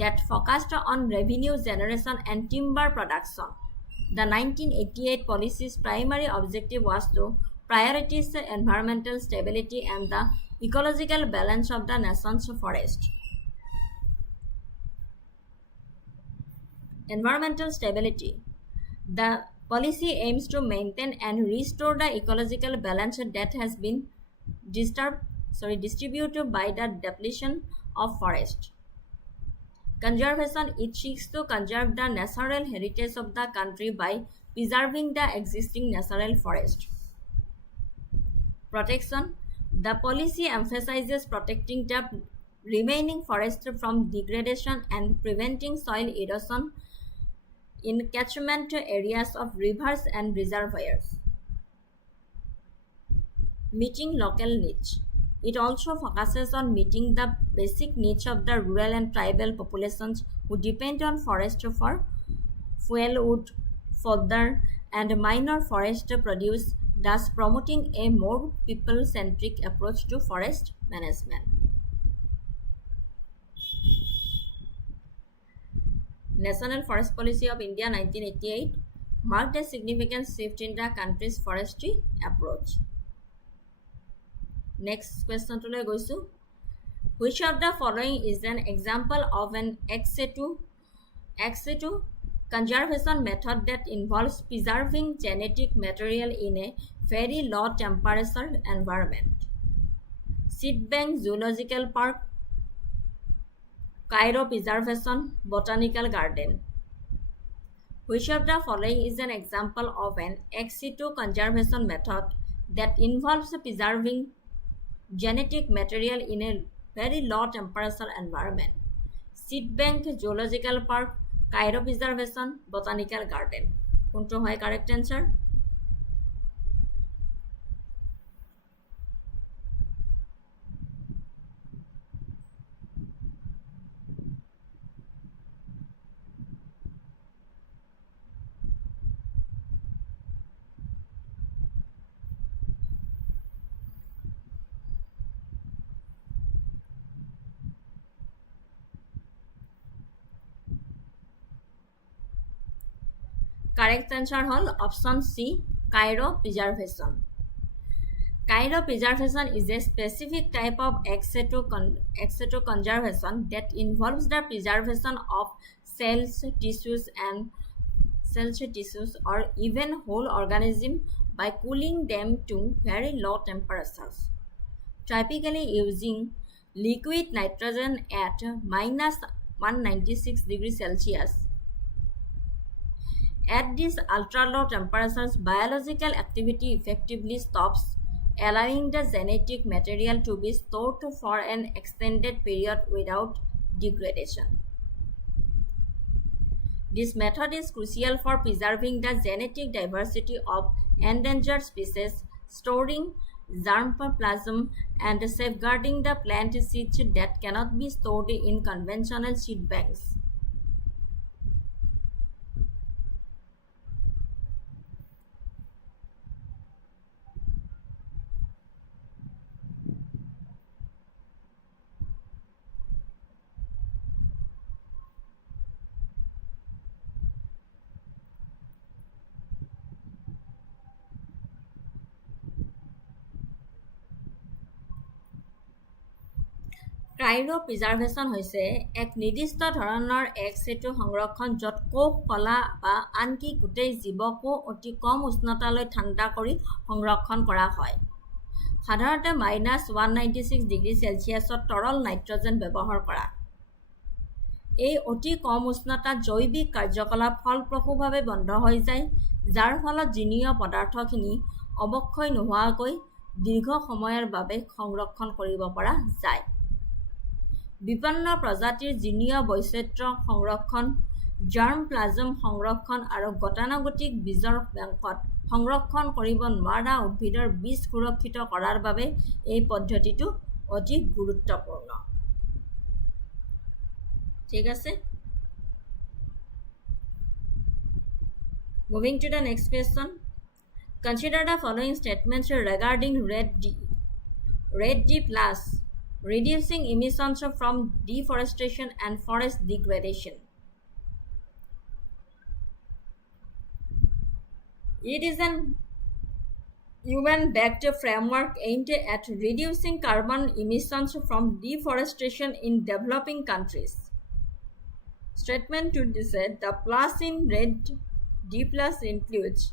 that focused on revenue generation and timber production, the 1988 policy's primary objective was to prioritize environmental stability and the ecological balance of the nation's forest. Environmental stability. The policy aims to maintain and restore the ecological balance that has been distributed by the depletion of forest. Conservation. It seeks to conserve the natural heritage of the country by preserving the existing natural forest. Protection. The policy emphasizes protecting the remaining forest from degradation and preventing soil erosion in catchment areas of rivers and reservoirs. Meeting local needs. It also focuses on meeting the basic needs of the rural and tribal populations who depend on forest for fuel wood, fodder, and minor forest produce, thus promoting a more people-centric approach to forest management. National Forest Policy of India 1988 marked a significant shift in the country's forestry approach. Next question to goisu. Which of the following is an example of an ex-situ conservation method that involves preserving genetic material in a very low temperature environment? Seed Bank Zoological Park, Cairo Preservation Botanical Garden. Which of the following is an example of an ex-situ conservation method that involves preserving genetic material in a very low temperature environment? Seed Bank Zoological Park, Cairo Preservation Botanical Garden. কোনটো হয় correct answer? Correct answer hol option C, Cairo Preservation. Cairo preservation is a specific type of ex-situ conservation that involves the preservation of cells, tissues or even whole organisms by cooling them to very low temperatures, typically using liquid nitrogen at minus 196 degrees Celsius. At these ultra-low temperatures, biological activity effectively stops, allowing the genetic material to be stored for an extended period without degradation. This method is crucial for preserving the genetic diversity of endangered species, storing germplasm, and safeguarding the plant seeds that cannot be stored in conventional seed banks. ক্ৰাইঅ'প্ৰিজাৰ্ভেশ্যন হৈছে এক নিৰ্দিষ্ট ধৰণৰ এক চেটু সংৰক্ষণ য'ত কোষ কলা বা আনকি গোটেই জীৱকো অতি কম উষ্ণতালৈ ঠাণ্ডা কৰি সংৰক্ষণ কৰা হয়। সাধাৰণতে -196 ডিগ্ৰী চেলছিয়াছত তৰল নাইট্ৰজেন ব্যৱহাৰ কৰা। এই অতি কম উষ্ণতাত জৈৱিক কাৰ্যকলাপ ফলপ্ৰসূভাৱে বন্ধ হৈ যায়, যাৰ ফলত জিনীয় পদাৰ্থখিনি অৱক্ষয় নোহোৱাকৈ দীৰ্ঘ সময়ৰ বাবে সংৰক্ষণ কৰিব পৰা যায়। বিভিন্ন প্ৰজাতিৰ জিনীয় বৈচিত্ৰ্য সংৰক্ষণ, জাৰ্মপ্লাজম সংৰক্ষণ আৰু গতানুগতিক বীজৰ বেংকত সংৰক্ষণ কৰিব নোৱাৰা উদ্ভিদৰ বীজ সুৰক্ষিত কৰাৰ বাবে এই পদ্ধতিটো অতি গুৰুত্বপূৰ্ণ। ঠিক আছে? Moving to the next question. Consider the following statements regarding red D plus reducing emissions from deforestation and forest degradation. It is an UN-backed framework aimed at reducing carbon emissions from deforestation in developing countries. Statement 2 said the plus in red D plus includes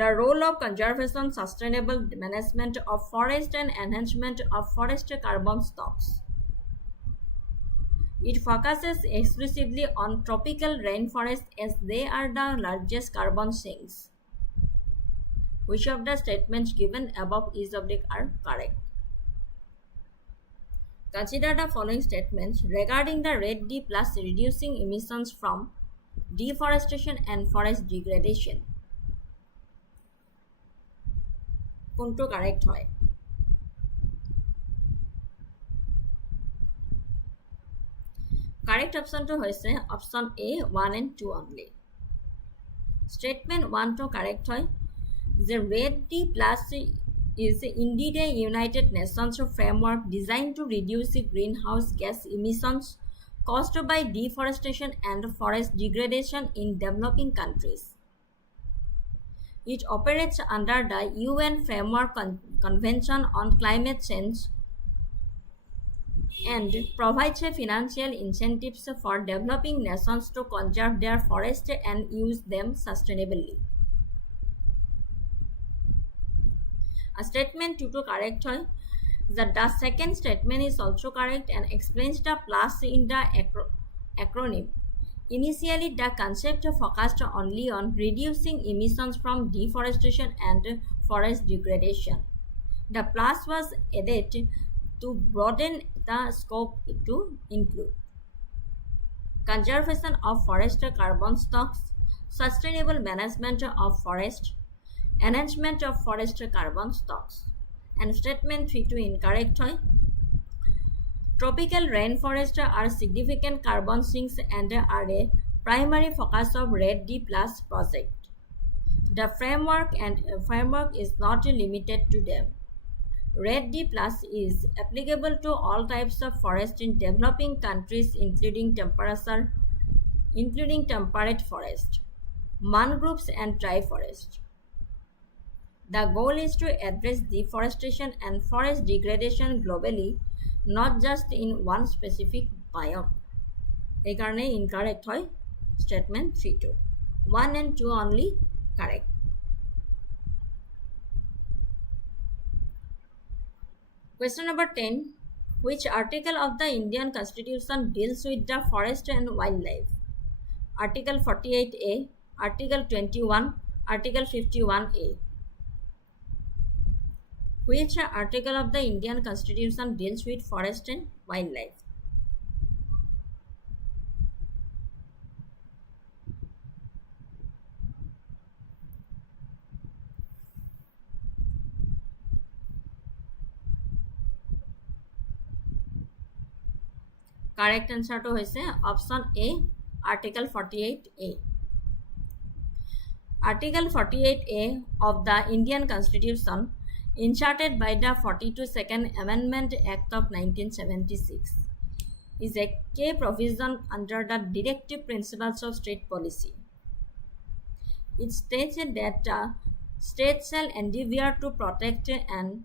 the role of conservation, sustainable management of forest, and enhancement of forest carbon stocks. It focuses exclusively on tropical rainforests as they are the largest carbon sinks. Which of the statements given above are correct? Consider the following statements regarding the red D plus reducing emissions from deforestation and forest degradation. কোনটো correct হয়? Correct অপশনটো হৈছে option A 1 and 2 only. Statement 1 to correct হয় যে red D plus is indeed a United Nations framework designed to reduce greenhouse gas emissions caused by deforestation and forest degradation in developing countries. It operates under the UN Framework Convention on Climate Change and provides financial incentives for developing nations to conserve their forests and use them sustainably. A statement 2 to correct hoy that the second statement is also correct and explains the plus in the acronym. Initially, the concept focused only on reducing emissions from deforestation and forest degradation. The plus was added to broaden the scope to include conservation of forest carbon stocks, sustainable management of forest, enhancement of forest carbon stocks. And statement 3 to incorrect hoy. Tropical rainforests are significant carbon sinks and are a primary focus of Red D Plus project. The framework is not limited to them. Red D Plus is applicable to all types of forest in developing countries, including temperate forest, mangroves, and dry forest. The goal is to address deforestation and forest degradation globally, not just in one specific biome. Ekarne incorrect hoy statement 3 2. 1 and 2 only correct. Question number 10. Which article of the Indian Constitution deals with the forest and wildlife? Article 48A, Article 21, Article 51A. Which article of the Indian Constitution deals with forest and wildlife? Correct answer to hoise option A, Article 48A. Article 48A of the Indian Constitution, inserted by the 42nd Amendment Act of 1976, is a key provision under the directive principles of state policy. It states that states shall endeavor to protect and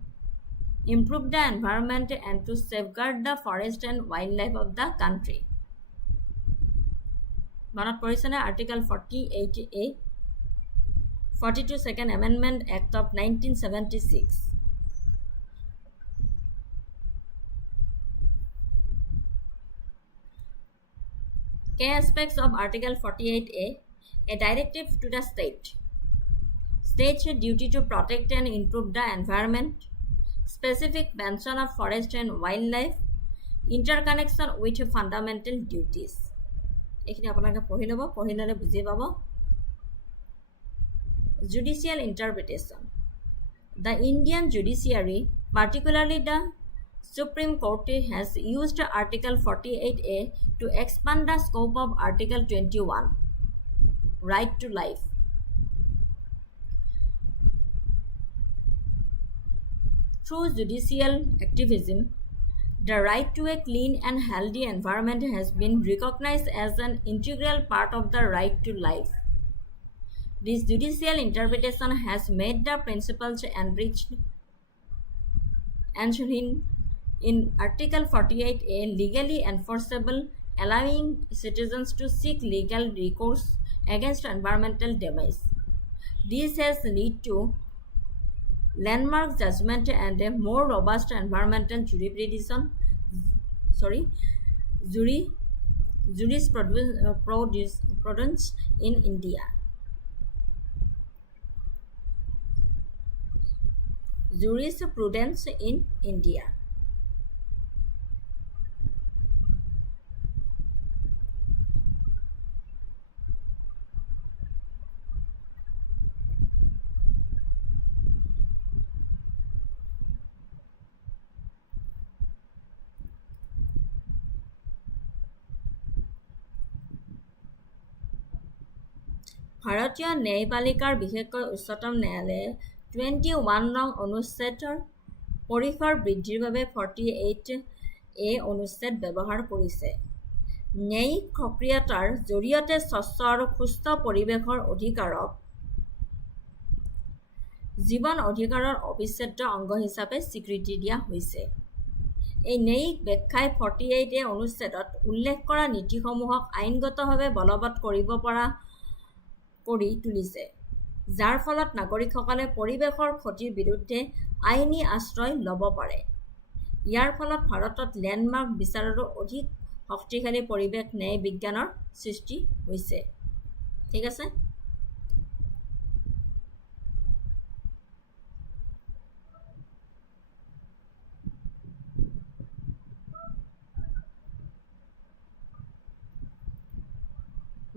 improve the environment and to safeguard the forest and wildlife of the country. মনত পৰিছেনে Article 48A, 42nd Amendment Act of 1976. Key aspects of Article 48A: a directive to the state. State's duty to protect and improve the environment. Specific mention of forest and wildlife. Interconnection with fundamental duties. এইখিনি আপোনালোকে পঢ়ি ল'ব, পঢ়ি ল'লে বুজি পাব। Judicial interpretation. The Indian judiciary, particularly the Supreme Court, has used Article 48A to expand the scope of Article 21, right to life. Through judicial activism, the right to a clean and healthy environment has been recognized as an integral part of the right to life. This judicial interpretation has made the principles enriched in Article 48A legally enforceable, allowing citizens to seek legal recourse against environmental damage. This has led to landmark judgment and a more robust environmental jurisprudence in India. Jurisprudence in India. ভাৰতীয় ন্যায়পালিকাৰ বিশেষকৈ উচ্চতম ন্যায়ালয়ে 21 নং অনুচ্ছেদৰ পৰিসৰ বৃদ্ধিৰ বাবে 48A অনুচ্ছেদ ব্যৱহাৰ কৰিছে। ন্যায়িক সক্ৰিয়তাৰ জৰিয়তে স্বচ্ছ আৰু সুস্থ পৰিৱেশৰ অধিকাৰক জীৱন অধিকাৰৰ অবিচ্ছেদ্য অংগ হিচাপে স্বীকৃতি দিয়া হৈছে। এই ন্যায়িক ব্যাখ্যাই 48A অনুচ্ছেদত উল্লেখ কৰা নীতিসমূহক আইনগতভাৱে বলবৎ কৰিব পৰা কৰি তুলিছে, যাৰ ফলত নাগৰিকসকলে পৰিৱেশৰ ক্ষতিৰ বিৰুদ্ধে আইনী আশ্ৰয় ল'ব পাৰে। ইয়াৰ ফলত ভাৰতত লেণ্ডমাৰ্ক বিচাৰৰো অধিক শক্তিশালী পৰিৱেশ ন্যায় বিজ্ঞানৰ সৃষ্টি হৈছে। ঠিক আছে।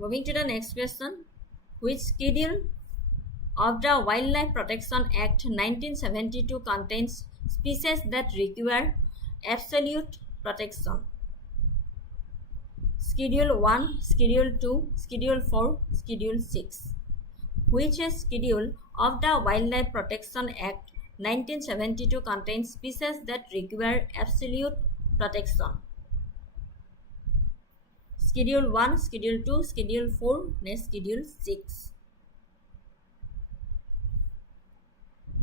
Moving to the next question. Which schedule of the Wildlife Protection Act 1972 contains species that require absolute protection? Schedule 1, Schedule 2, Schedule 4, Schedule 6. Which schedule of the Wildlife Protection Act 1972 contains species that require absolute protection? Schedule 1, Schedule 2, Schedule 4, and Schedule 6.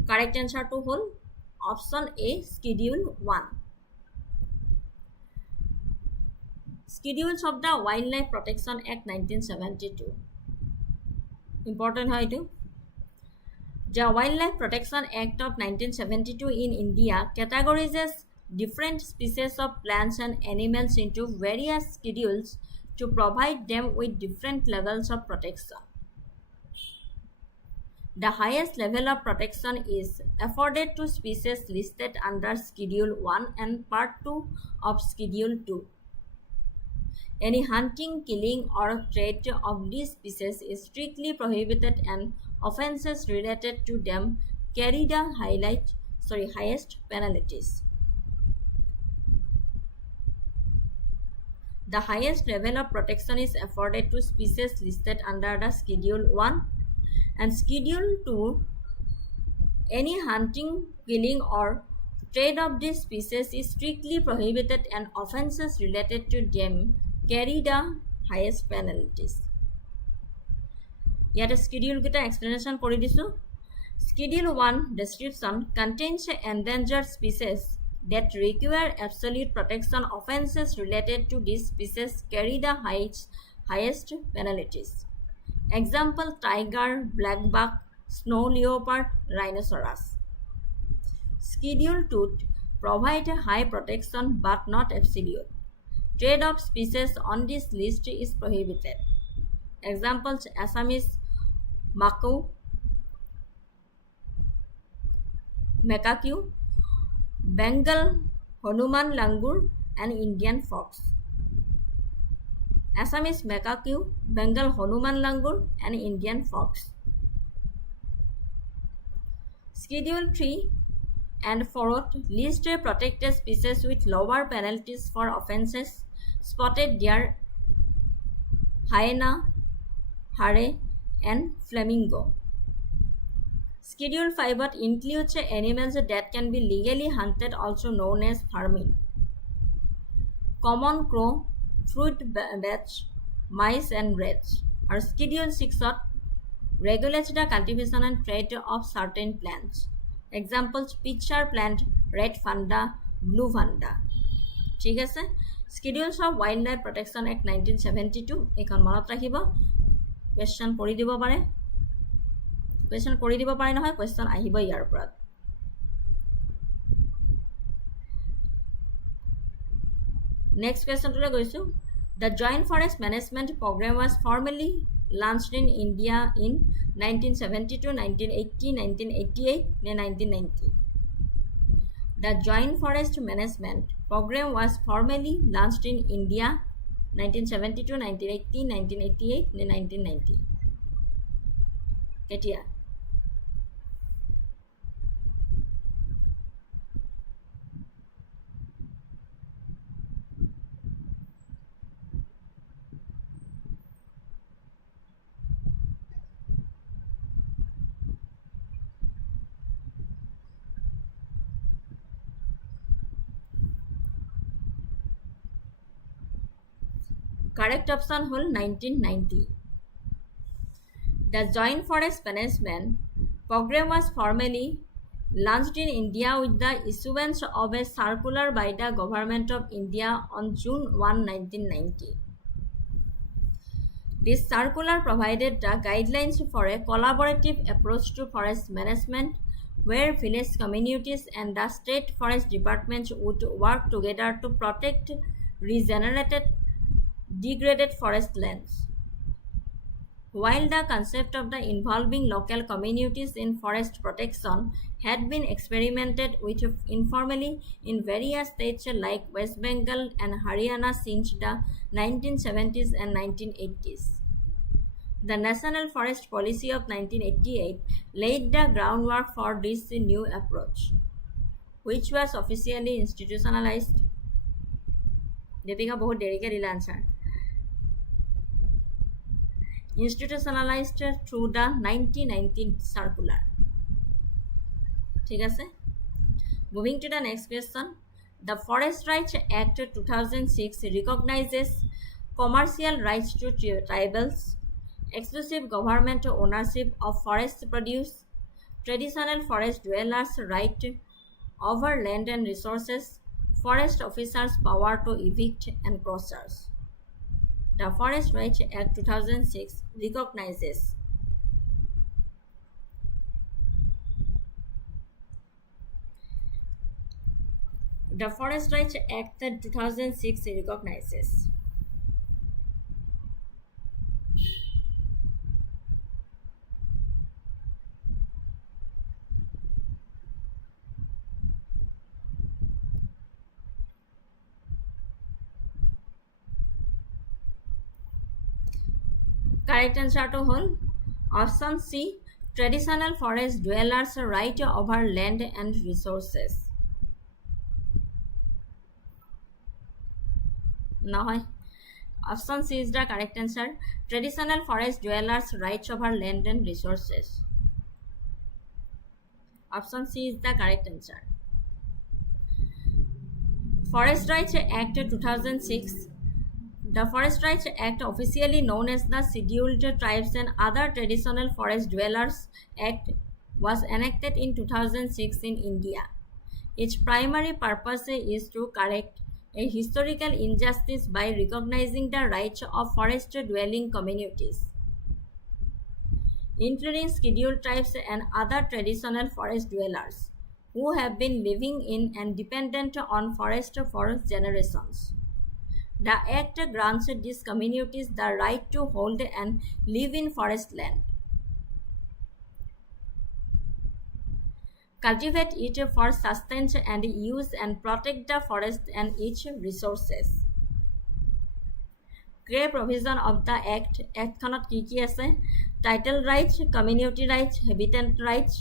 Correct answer to whole option A, Schedule 1. Schedules of the Wildlife Protection Act 1972. Important hai itu. The Wildlife Protection Act of 1972 in India categorizes different species of plants and animals into various schedules to provide them with different levels of protection. The highest level of protection is afforded to species listed under Schedule 1 and Part 2 of Schedule 2. Any hunting, killing, or trade of these species is strictly prohibited, and offences related to them carry the highest penalties. The highest level of protection is afforded to species listed under the Schedule 1 and Schedule 2. Any hunting, killing, or trade of these species is strictly prohibited, and offences related to them carry the highest penalties. Yet schedule kita explanation kori disu. Schedule 1 description contains endangered species that require absolute protection. Offences related to these species carry the highest penalties. Example: tiger, black buck, snow leopard, rhinoceros. Schedule 2 provide high protection but not absolute. Trade of species on this list is prohibited. Examples: Assamese macaque, Bengal Hanuman langur, and Indian fox. Assamese macaque, Bengal Hanuman langur, and Indian fox. Schedule 3 and 4 list protected species with lower penalties for offences: spotted deer, hyena, hare, and flamingo. Schedule 5 includes animals that can be legally hunted, also known as farming: common crow, fruit bats, mice, and rats. Or Schedule 6 regulates the cultivation and trade of certain plants. Examples: pitcher plant, red vanda, blue vanda. ঠিক আছে, Schedules of Wildlife Protection Act 1972 এখন মনত ৰাখিব। Question কৰি দিব পাৰে নহয়, question আহিব ইয়াৰ ওপৰত। নেক্সট কুৱেশ্চনটোলৈ গৈছো। The Joint Forest Management Program was formally launched in India in 1972, 1980, 1988, and 1990. The Joint Forest Management Program was formally launched in India 1972, 1980, 1988, and 1990. Ketia? Correct option hole 1990. The Joint Forest Management Program was formally launched in India with the issuance of a circular by the Government of India on June 1, 1990. This circular provided the guidelines for a collaborative approach to forest management, where village communities and the state forest departments would work together to protect regenerated degraded forest lands. While the concept of the involving local communities in forest protection had been experimented with informally in various states like West Bengal and Haryana since the 1970s and 1980s, the National Forest Policy of 1988 laid the groundwork for this new approach, which was officially institutionalized. Deepika bahut derike dila answer. Institutionalized through the 1990 circular. ঠিক আছে? Moving to the next question. The Forest Rights Act 2006 recognizes commercial rights to tribals, exclusive government ownership of forest produce, traditional forest dwellers' right over land and resources, forest officers' power to evict encroachers. The Forest Rights Act 2006 recognizes The Forest Rights Act 2006 recognizes Correct answer to whole. Option C, traditional forest dwellers right over land and resources. নহয়, option C is the correct answer. Traditional forest dwellers right over land and resources. Option C is the correct answer. Forest Rights Act 2006. The Forest Rights Act, officially known as the Scheduled Tribes and Other Traditional Forest Dwellers Act, was enacted in 2006 in India. Its primary purpose is to correct a historical injustice by recognizing the rights of forest-dwelling communities, including scheduled tribes and other traditional forest dwellers, who have been living in and dependent on forest for generations. The Act grants these communities the right to hold and live in forest land, cultivate it for sustenance and use, and protect the forest and its resources. Clear provision of the Act. Actখনত কি আছে? Title rights, community rights, habitat rights,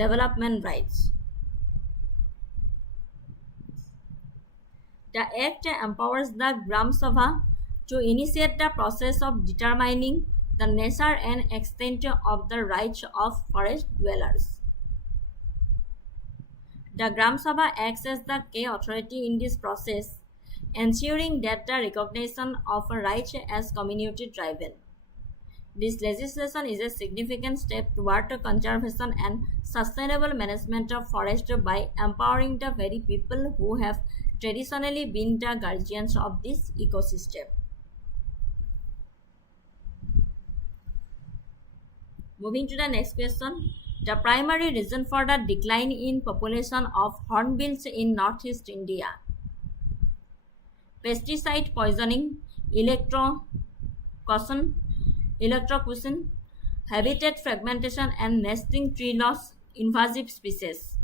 development rights. The Act empowers the Gram Sabha to initiate the process of determining the nature and extent of the rights of forest dwellers. The Gram Sabha acts as the key authority in this process, ensuring that the recognition of rights as community driven. This legislation is a significant step toward conservation and sustainable management of forest by empowering the very people who have traditionally been the guardians of this ecosystem. Moving to the next question. The primary reason for the decline in population of hornbills in northeast India: pesticide poisoning, electrocution, habitat fragmentation and nesting tree loss, invasive species.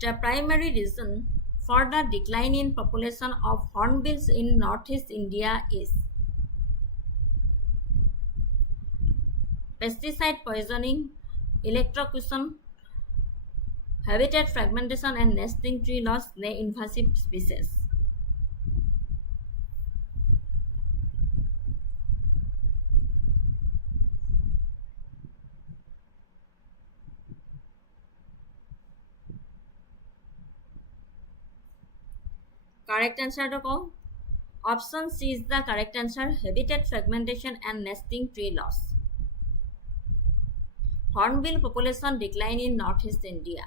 The primary reason for the decline in population of hornbills in northeast India is pesticide poisoning, electrocution, habitat fragmentation and nesting tree loss, invasive species. Correct answer to go. Option C is the correct answer. Habitat fragmentation and nesting tree loss. Hornbill population decline in northeast India.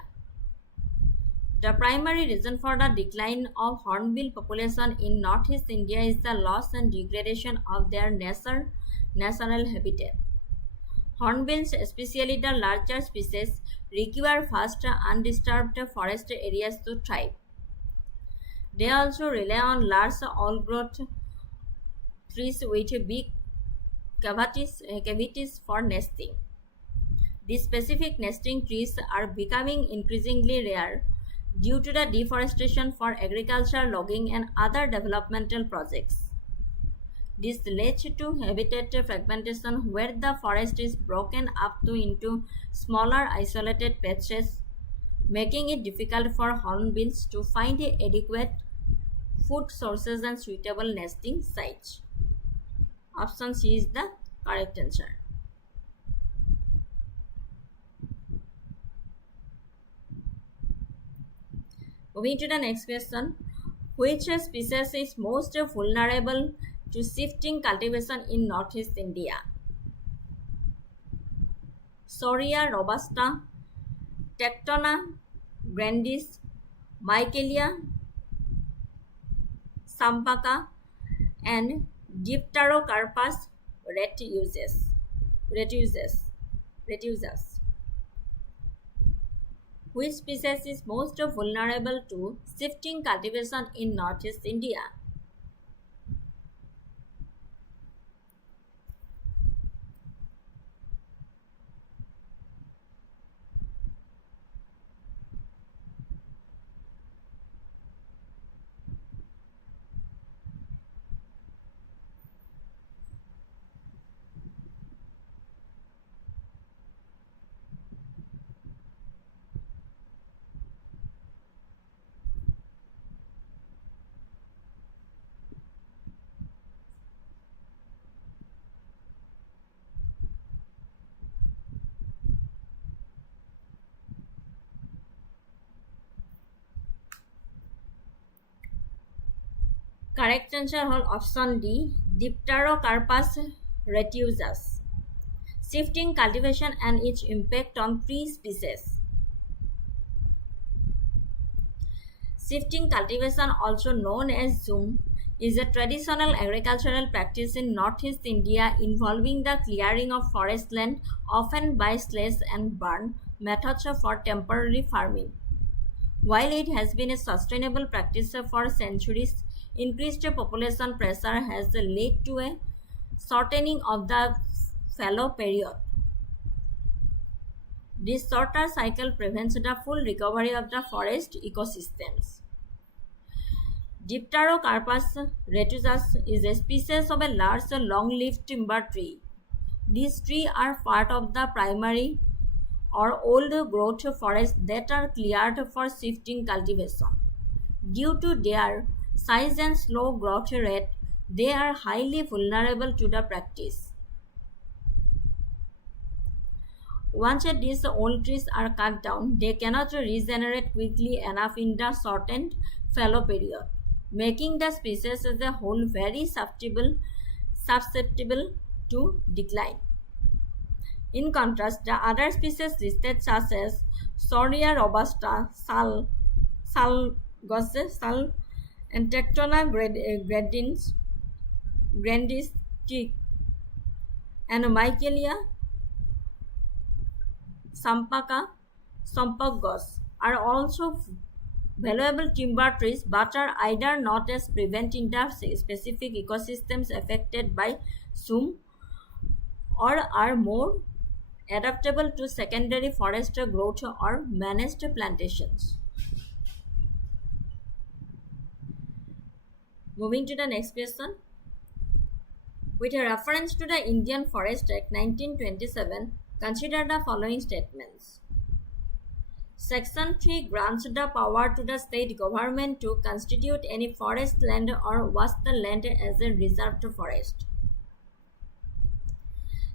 The primary reason for the decline of hornbill population in northeast India is the loss and degradation of their natural habitat. Hornbills, especially the larger species, require vast undisturbed forest areas to thrive. They also rely on large old-growth trees with big cavities for nesting. These specific nesting trees are becoming increasingly rare due to the deforestation for agriculture, logging, and other developmental projects. This leads to habitat fragmentation, where the forest is broken up into smaller isolated patches, making it difficult for hornbills to find adequate food sources and suitable nesting sites. Option C is the correct answer. Moving to the next question. Which species is most vulnerable to shifting cultivation in northeast India? Soria robusta, Tectona grandis, Michaelia sampaka, and Dipterocarpus retusus. Which species is most vulnerable to shifting cultivation in northeast India? Correct answer hol option D, Dipterocarpus retusus. Shifting cultivation and its impact on tree species. Shifting cultivation, also known as zoom, is a traditional agricultural practice in northeast India involving the clearing of forest land, often by slash and burn methods for temporary farming. While it has been a sustainable practice for centuries, increased population pressure has led to a shortening of the fallow period. This shorter cycle prevents the full recovery of the forest ecosystems. Dipterocarpus retusus is a species of a large long-lived timber tree. These trees are part of the primary or old growth forests that are cleared for shifting cultivation. Due to their size and slow growth rate, they are highly vulnerable to the practice. Once these old trees are cut down, they cannot regenerate quickly enough in the shortened fallow period, making the species as a whole very susceptible to decline. In contrast, the other species listed such as Soria robusta, Sal, and Tectona grandis, teak, and Michaelia sampagos are also valuable timber trees but are either not as prevalent in the specific ecosystems affected by zoom or are more adaptable to secondary forest growth or managed plantations. Moving to the next question. With a reference to the Indian Forest Act 1927, consider the following statements. Section 3 grants the power to the state government to constitute any forest land or waste the land as a reserved forest.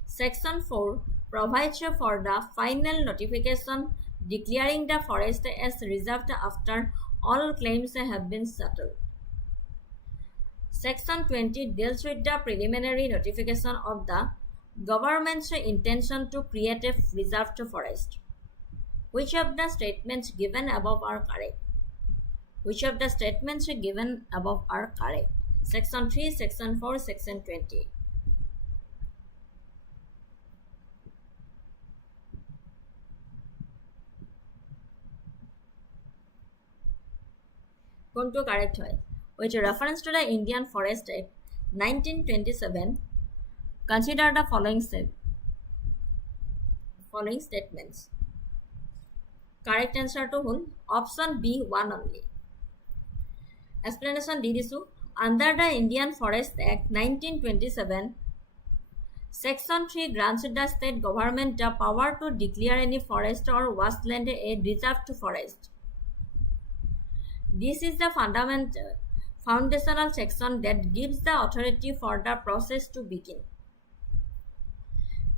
Section 4 provides for the final notification declaring the forest as reserved after all claims have been settled. Section 20 deals with the preliminary notification of the government's intention to create a reserved forest. Which of the statements given above are correct? Which of the statements given above are correct? Section 3, Section 4, Section 20. কোনটো correct হয়? With reference to the Indian Forest Act 1927, consider the following statements. Correct answer to whole option B, one only. Explanation di disu. Under the Indian Forest Act 1927, Section 3 grants the state government the power to declare any forest or wasteland a reserved forest. This is the foundational section that gives the authority for the process to begin.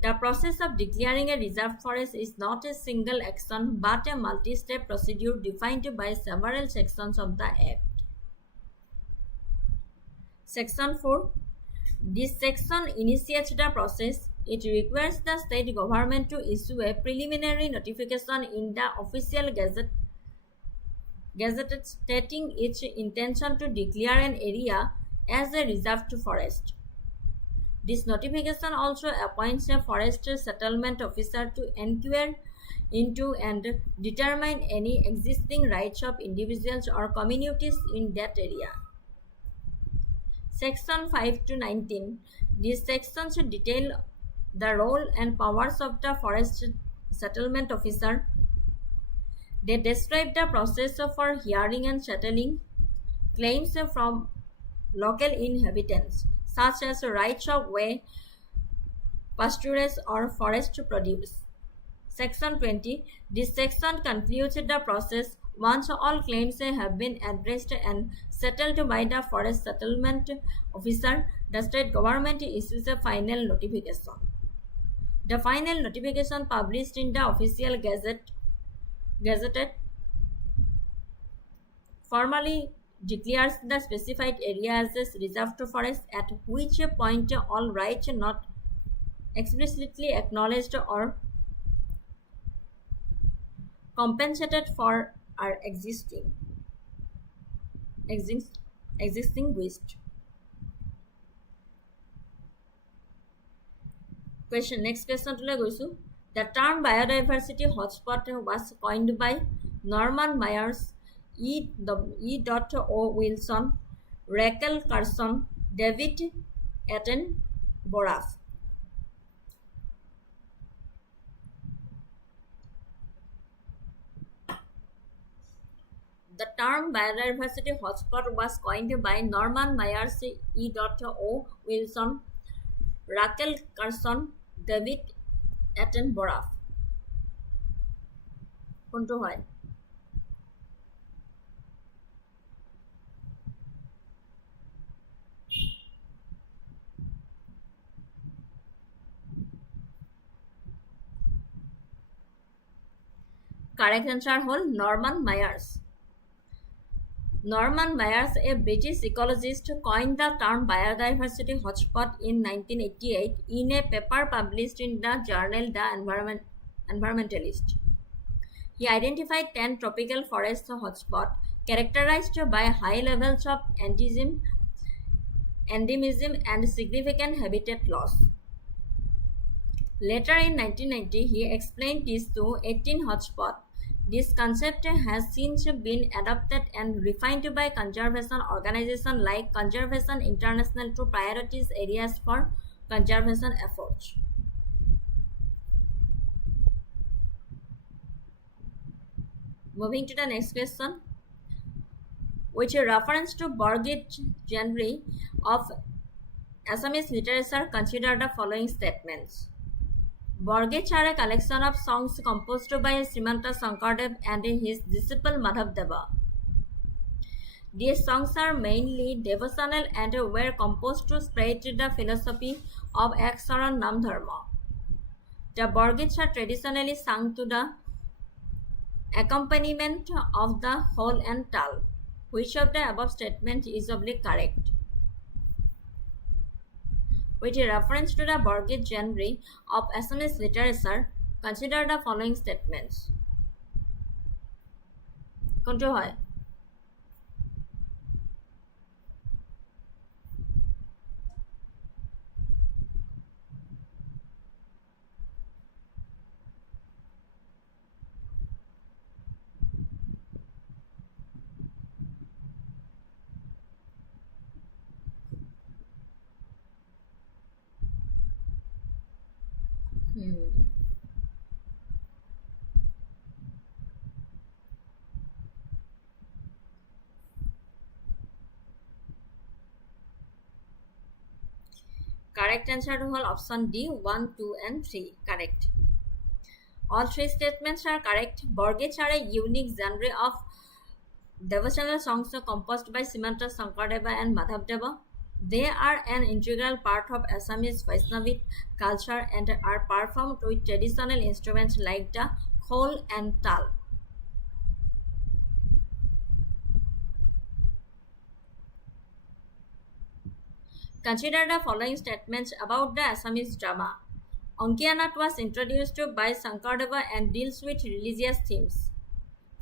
The process of declaring a reserved forest is not a single action but a multi-step procedure defined by several sections of the Act. Section 4. This section initiates the process. It requires the state government to issue a preliminary notification in the official gazette stating its intention to declare an area as a reserved forest. This notification also appoints a forest settlement officer to inquire into and determine any existing rights of individuals or communities in that area. Section 5 to 19. These sections detail the role and powers of the forest settlement officer. They describe the process for hearing and settling claims from local inhabitants, such as rights of way, pasturage, or forest produce. Section 20. This section concludes the process once all claims have been addressed and settled by the forest settlement officer. The state government issues a final notification. The final notification published in the official gazetted formally declares the specified area as a reserved forest, at which point all rights not explicitly acknowledged or compensated for are exist, extinguished. Next question to গৈছো. The term biodiversity hotspot was coined by Norman Myers, E. O. Wilson, Raquel Carson, David Attenborough. The term biodiversity hotspot was coined by Norman Myers, E. O. Wilson, Raquel Carson, David Attenborough. কোনটো হয়? Correct answer হল Norman Myers. Norman Myers, a British ecologist, coined the term biodiversity hotspot in 1988 in a paper published in the journal The Environmentalist. He identified 10 tropical forest hotspots characterized by high levels of endemism and significant habitat loss. Later in 1990, he explained this to 18 hotspots. This concept has since been adopted and refined by conservation organizations like Conservation International to prioritize areas for conservation efforts. Moving to the next question, which reference to Borgit genre of Assamese literature, consider the following statements. Borgit are a collection of songs composed by Srimanta Sankardev and his disciple Madhavdeva. These songs are mainly devotional and were composed to spread the philosophy of Aksaran Nam Dharma. The Borgits are traditionally sung to the accompaniment of the whole and tal. Which of the above statements is correct? With reference to the Borgit genre of Assamese literature, consider the following statements. কোনটো হয়? Correct answer to all option D, 1, 2 and 3. Correct. All three statements are correct. Borgits are a unique genre of devotional songs composed by Srimanta Sankardeva and Madhavdeva. They are an integral part of Assamese Vaishnavite culture and are performed with traditional instruments like the khol and tal. Consider the following statements about the Assamese drama. Ankiyanat was introduced by Sankardeva and deals with religious themes.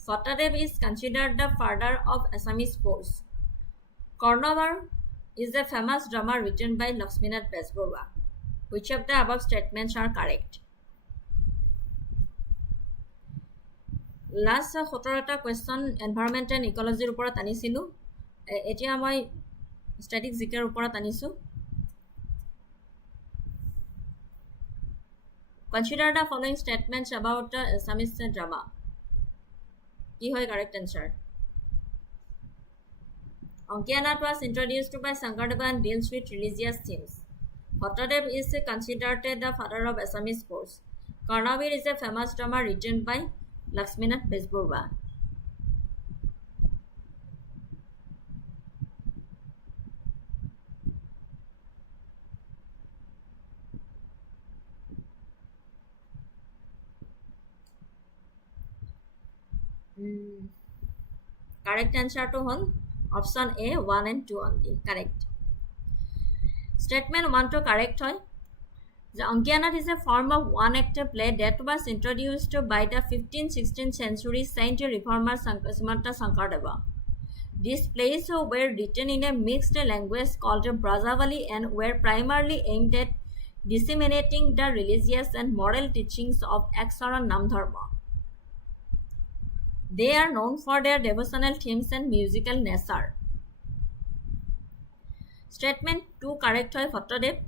Sotadev is considered the father of Assamese prose. Karnavar is a famous drama written by Lakshminath Bezborwa. Which of the above statements are correct? Last 17টা question environment and ecology ওপৰত আনিছিলো. এতিয়া মই static জিকেৰ ওপৰত আনিছো. Consider the following statements about the Assamese drama. কি হয় correct answer? Ankiyanat was introduced by Sankardeva and deals with religious themes. Sotadev is considered the father of Assamese prose. Karnavir is a famous drama written by Lakshminath Bezborwa. Correct answer to all Option A 1 and 2 only. Correct. Statement 1 to correct hoy. The Ankianath is a form of one-actor play that was introduced by the 15th-16th century saint reformer Srimanta Shankardeva. These plays were written in a mixed language called Brajavali and were primarily aimed at disseminating the religious and moral teachings of Akshara Namdharma. They are known for their devotional themes and musical nature. Statement 2 correct hoy Bhattadev.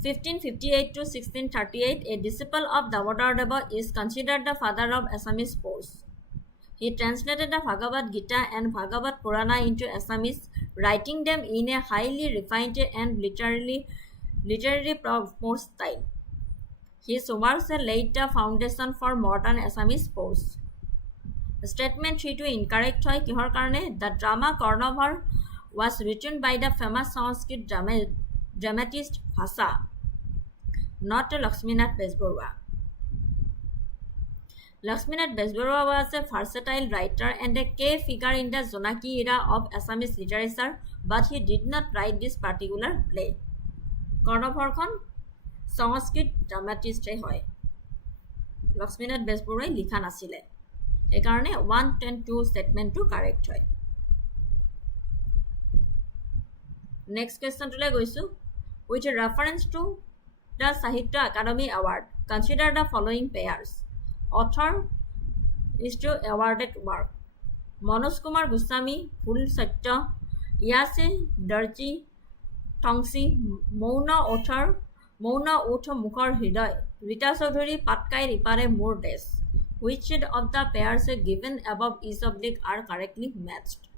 1558 to 1638, a disciple of Damodar Deva is considered the father of Assamese prose. He translated the Bhagavad Gita and Bhagavad Purana into Assamese, writing them in a highly refined and literary prose style. His works laid the foundation for modern Assamese prose. Statement 3 to incorrect hoy kihor karne. The drama Karnavar was written by the famous Sanskrit dramatist Bhasa, not Lakshminath Besbarua. Lakshminath Besbarua was a versatile writer and a key figure in the Jonaki era of Assamese literature, but he did not write this particular play. Karnavarkhon Sanskrit dramatist hoy. Lakshminath Besbaruai likha nasile. Ekarone 1 and 2 statement to correct hoy. Next question to goisu. With reference to the Sahitya Academy Award, consider the following pairs. Author is to awarded work. Manoj Kumar Goswami, Phul Satya, Yase Darji Tongsi, Mouna Othar Mukhar Hriday, Rita Chaudhary, Patkai Ripare More Des. Which of the pairs given above is oblique are correctly matched?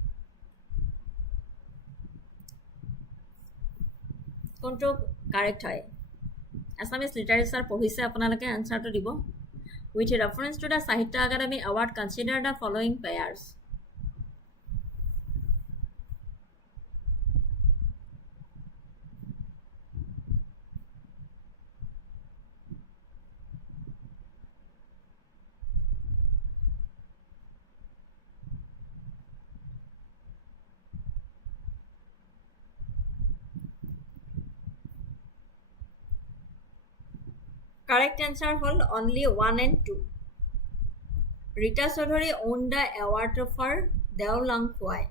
কোনটো correct হয় Assamese literature পঢ়িছে আপোনালোকে আনসাৰটো দিব with reference to the Sahitya Academy Award consider the following pairs Correct answer hold only 1 and 2. Rita Chaudhary won the award for Deolang Khwai,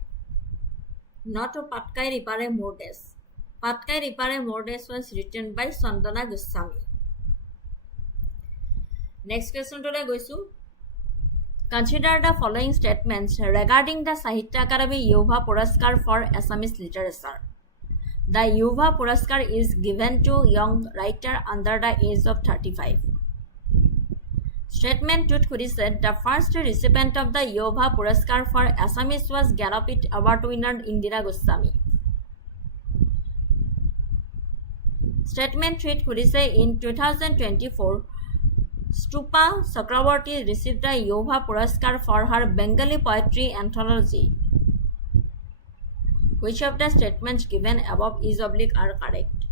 not Patkai Ripare Mordes. Patkai Ripare Mordes was written by Sandana Goswami. Next question to goisu. Consider the following statements regarding the Sahitya Academy Yuva Puraskar for Assamese literature. The Yuva Puraskar is given to young writer under the age of 35. Statement 2 said the first recipient of the Yuva Puraskar for Assamese was Gyanapith Award winner Indira Goswami. Statement 3 say in 2024, Stupa Chakraborty received the Yuva Puraskar for her Bengali poetry anthology. Which of the statements given above is oblique are correct?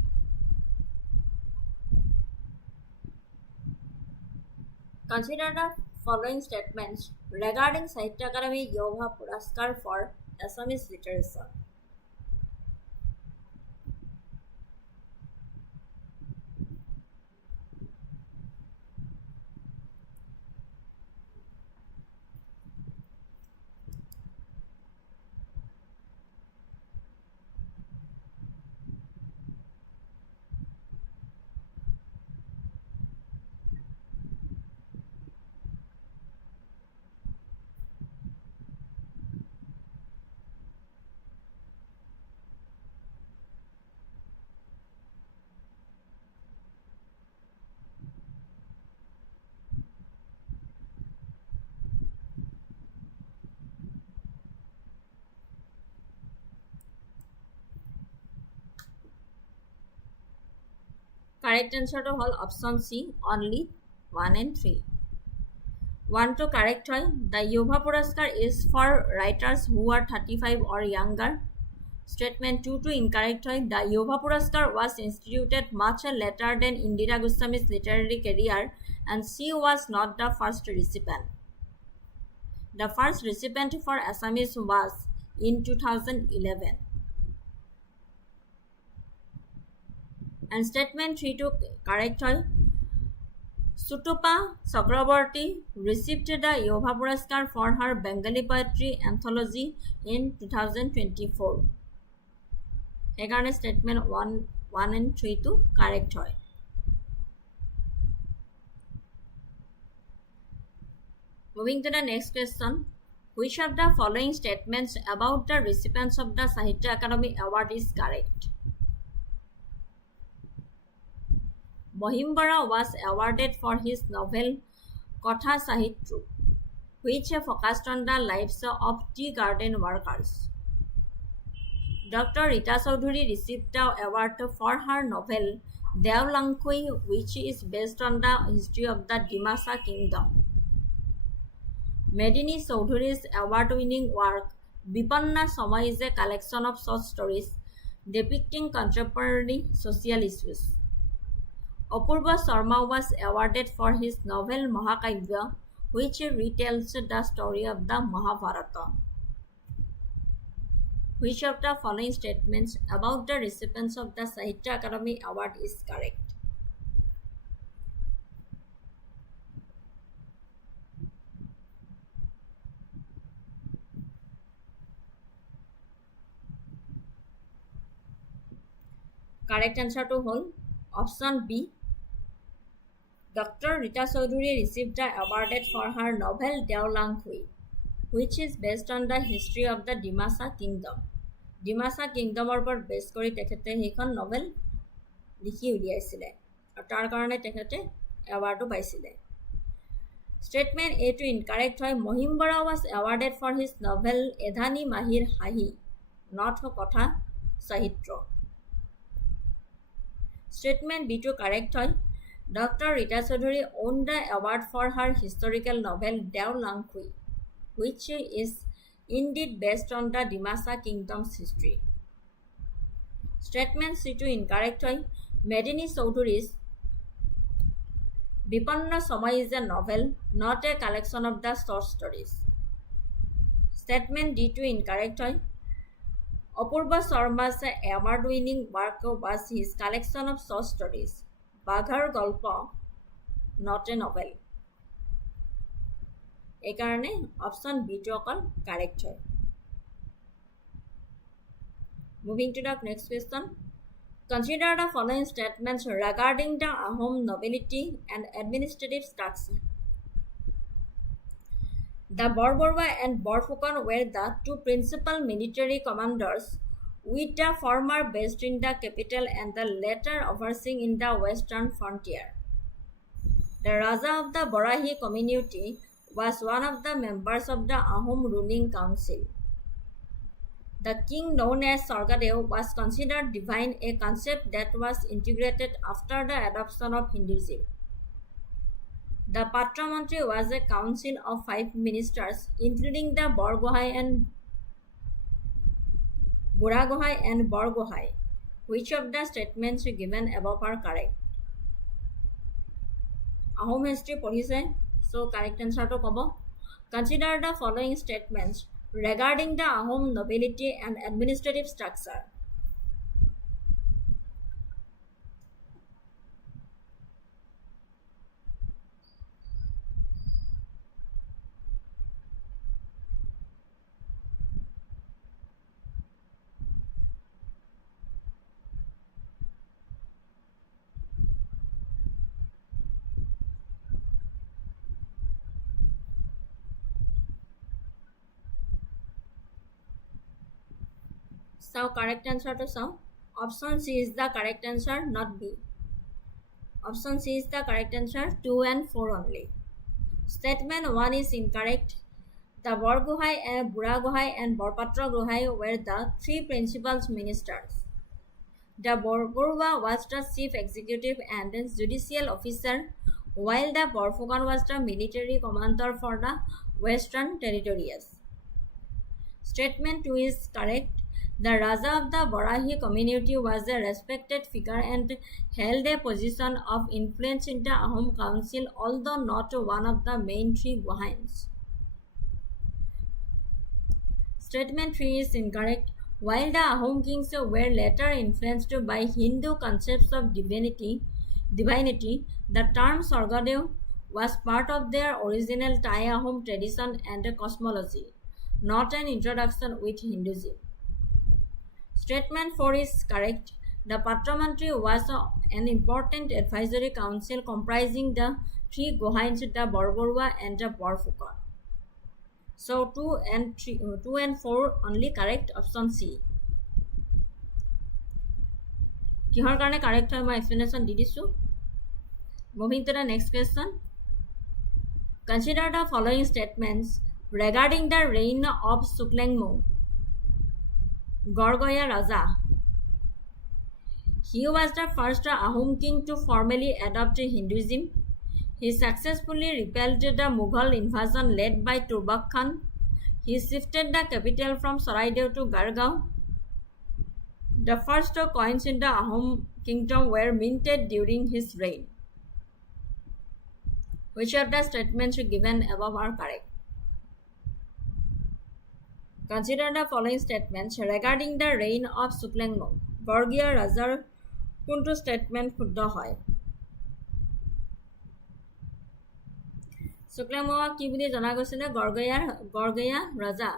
Consider the following statements regarding Sahitya Academy Yuva Puraskar for Assamese literature. Correct answer to all option C only 1 and 3. 1 to correct hoy. The Yuva Puraskar is for writers who are 35 or younger. Statement 2 to incorrect hoy. The Yuva Puraskar was instituted much later than Indira Goswami's literary career and she was not the first recipient. The first recipient for Assamese was in 2011. And statement 3 to correct হয় Sutupa Chakraborty received the Yoga Puraskar for her Bengali poetry anthology in 2024. সেইকাৰণে statement 1 and 3 to correct হয় Moving to the next question. Which of the following statements about the recipients of the Sahitya Akademi Award is correct? Mohimbara was awarded for his novel Kotha Sahitru, which focused on the lives of tea garden workers. Dr. Rita Chaudhuri received the award for her novel Deolangkhui, which is based on the history of the Dimasa Kingdom. Medini Chaudhuri's award-winning work Bipanna Samay is a collection of short stories depicting contemporary social issues. Apurva Sharma was awarded for his novel Mahakavya, which retells the story of the Mahabharata. Which of the following statements about the recipients of the Sahitya Akademi Award is correct? Correct answer to whole option B. Dr. Rita Chaudhuri received the awarded for her novel Deolangkhui, which is based on the history of the Dimasa Kingdom. Dimasa Kingdom ওপৰত বেছ কৰি তেখেতে সেইখন novel লিখি উলিয়াইছিলে আৰু তাৰ কাৰণে তেখেতে এৱাৰ্ডো পাইছিলে Statement A to incorrect হয় Mohimbara was awarded for his novel Edhani Mahir Hahi, not Kotha Sahitra. Statement B to correct হয় Dr. Rita Chaudhuri won the award for her historical novel Deolangkhui, which is indeed based on the Dimasa Kingdom's history. Statement C to incorrect হয় Medini Chaudhuri's Bipanna Samay is a novel, not a collection of the short stories. Statement D to incorrect হয় Apurva Sharma's award-winning work was his collection of short stories, Baghar Golpa, not a novel. এইকাৰণে option B to অকল correct হয় Moving to the next question. Consider the following statements regarding the Ahom nobility and administrative structure. The Borborwa and Borfukan were the two principal military commanders, with the former based in the capital and the latter overseeing in the western frontier. The Raja of the Barahi community was one of the members of the Ahom ruling council. The king known as Sargadev was considered divine, a concept that was integrated after the adoption of Hinduism. The Patra Mantri was a council of 5 ministers, including the Borgohai and Buragohai and Borgohai. Which of the statements given above are correct? Ahom history পঢ়িছে, so correct answer to কব. Consider the following statements regarding the Ahom nobility and administrative structure. So correct answer to some. Option C is the correct answer, not B. Option C is the correct answer, 2 and 4 only. Statement 1 is incorrect. The Borgohai and Buragohai and Borpatra Gohai were the 3 principal ministers. The Borgorwa was the chief executive and judicial officer, while the Borfukan was the military commander for the western territories. Statement 2 is correct. The Raja of the Barahi community was a respected figure and held a position of influence in the Ahom council, although not one of the main 3 Gohains. Statement 3 is incorrect. While the Ahom kings were later influenced by Hindu concepts of divinity, the term Sorgadev was part of their original Thai Ahom tradition and cosmology, not an introduction with Hinduism. Statement 4 is correct. The Patramantri was an important advisory council comprising the three Gohains, the Borborua and the Borfuka. So 2 and 4 only correct, option C. কিহৰ কাৰণে correct হয় মই explanation দি দিছো. Moving to the next question. Consider the following statements regarding the reign of Suklengmung. Gorgoya Raja. He was the first Ahom king to formally adopt Hinduism. He successfully repelled the Mughal invasion led by Turbak Khan. He shifted the capital from Saraidev to Gargaon. The first coins in the Ahom kingdom were minted during his reign. Which of the statements given above are correct? Consider the following statements regarding the reign of Suklengmung. Gorgia Rajar কোনটো statement শুদ্ধ হয়? Suklengmung কি বুলি জনা গৈছিল? গড়গয়া ৰাজা.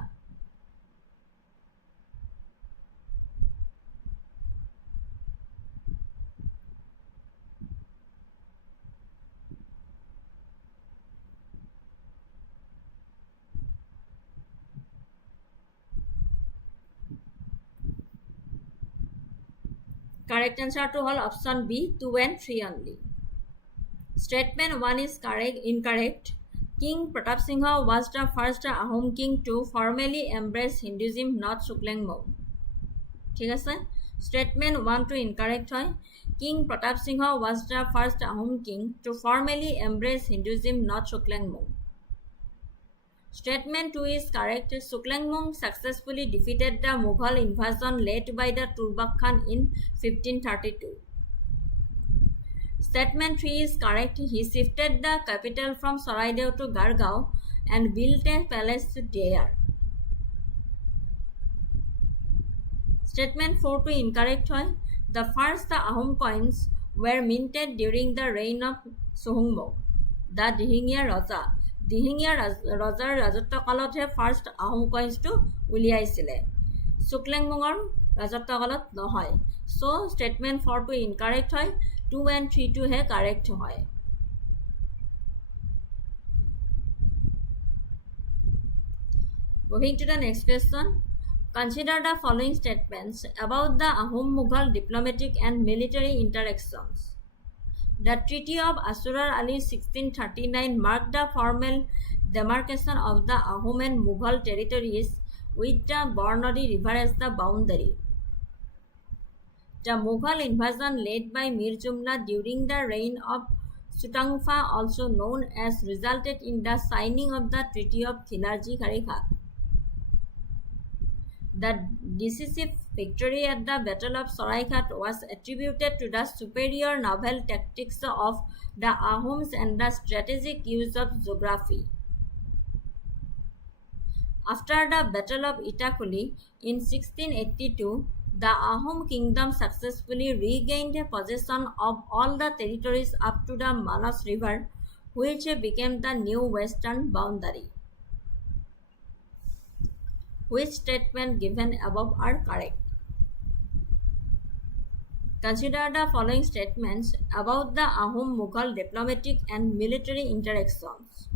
Correct answer to all option B, 2 and 3 only. Statement 1 is incorrect. King Pratap Singha was the first Ahom king to formally embrace Hinduism, not Suklengmung. ঠিক আছে? Statement 1 to incorrect হয়. King Pratap Singha was the first Ahom king to formally embrace Hinduism, not Suklengmung. Statement 2 is correct. Suklengmung successfully defeated the Mughal invasion led by the Turbak Khan in 1532. Statement 3 is correct. He shifted the capital from Saraidev to Gargaon and built a palace there. Statement 4 to incorrect hoy. The first Ahom coins were minted during the reign of Sohungmung, the Dihingya Raja. Dihingya Rajar ৰাজত্ব কালতহে first Ahom কইন্সটো উলিয়াইছিলে. Suklengmungৰ ৰাজত্ব কালত নহয়. So statement 4 to incorrect হয়. 2 and 3 to hey correct হয়. Moving to the next question. Consider the following statements about the Ahom Mughal diplomatic and military interactions. The Treaty of Asurar Ali 1639 marked the formal demarcation of the Ahom and Mughal territories with the Barnadi River as the boundary. The Mughal invasion led by Mir Jumla during the reign of Sutangfa, also known as, resulted in the signing of the Treaty of Khilarji Kharikha. The decisive victory at the Battle of Saraighat was attributed to the superior naval tactics of the Ahoms and the strategic use of geography. After the Battle of Itakuli in 1682, the Ahom kingdom successfully regained possession of all the territories up to the Manas River, which became the new western boundary. Which statement given above are correct? Consider the following statements about the Ahom Mughal diplomatic and military interactions.